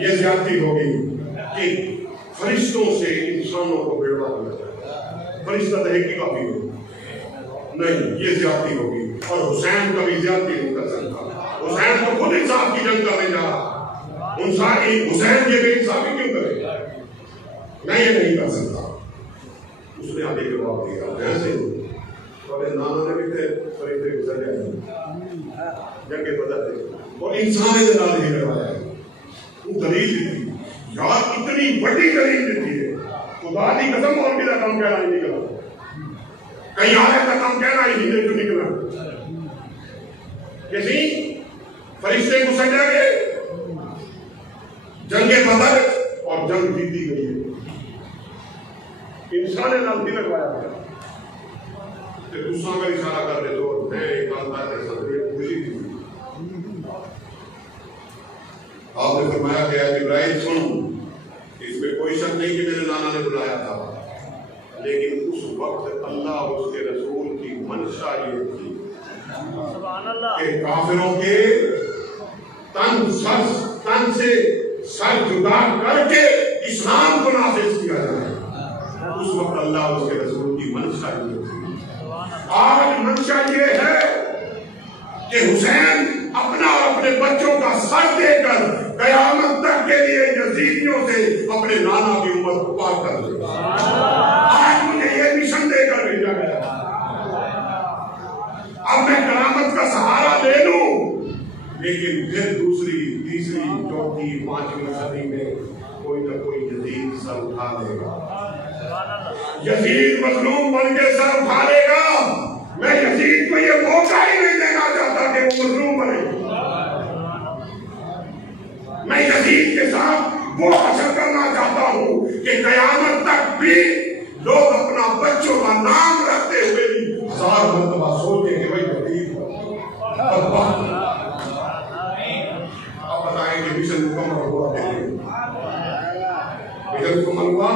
یہ زیادتی ہوگی کہ فرشتوں سے انسانوں کو بڑھوا دیا جائے. فرشتہ تو ایک ہی کافی ہو نہیں، یہ زیادتی ہوگی. اور حسین کبھی زیادتی نہیں کر سکتا. حسین تو خود انصاف کی جنگ کرنے جا رہا، ان ساری حسین یہ بے انصافی کیوں کرے؟ میں یہ نہیں کر سکتا. اس نے آگے جواب دیا ایسے بڑے نانا نے بھی تھے فرشتے گزر گئے جنگ کے بدر تھے، اور انسان نے نال نہیں کروایا ہے. وہ دلیل دی تھی یار، اتنی بڑی دلیل دیتی ہے، خدا کی قسم اور بھی کام کہنا ہی نکلا، کہیں آنے کا کام کہنا ہی نہیں جو نکلا. کسی فرشتے کو سجا گئے جنگ بدر اور جنگ جیتی گئی ہے. انسان نے نام نہیں لگوایا گیا. دوسروں کا اشارہ کر دے تو میں ایک خوشی تھی. آپ نے فرمایا گیا کہ برائے سن، اس میں کوئی شک نہیں کہ میرے نانا نے بلایا تھا، لیکن اس وقت اللہ اور اس کے رسول کی منشا یہ تھی کہ کافروں کے تن سے سر جدا کر کے اسلام کو نافذ کیا جائے. اس وقت اللہ اور اس کے رسول کی منشا یہ تھی. آج منشا یہ ہے کہ حسین اپنا اور اپنے بچوں کا سر دے کر قیامت تک کے لیے یزیدیوں سے اپنے نانا کی امت کو پاک کر دے. آج مجھے یہ مشن دے کر بھیجا گیا، اب میں کرامت کا سہارا لے لوں، لیکن پھر دوسری تیسری چوتھی پانچویں صدی میں کوئی نہ کوئی یزید سر اٹھا لے گا. یزید مظلوم بن کے سر اٹھا لے گا. میں یزید کو یہ موقع ہی نہیں دینا چاہتا کہ وہ مظلوم بنے. میں یزید کے ساتھ وہ حشر کرنا چاہتا ہوں کہ قیامت تک بھی لوگ اپنا بچوں کا نام رکھتے ہوئے بھی 1000 مرتبہ سوچیں کہ بھائی یزید آپ بتائیں کہ مشن مکمل ہوا کہ مشن مکمل ہوا.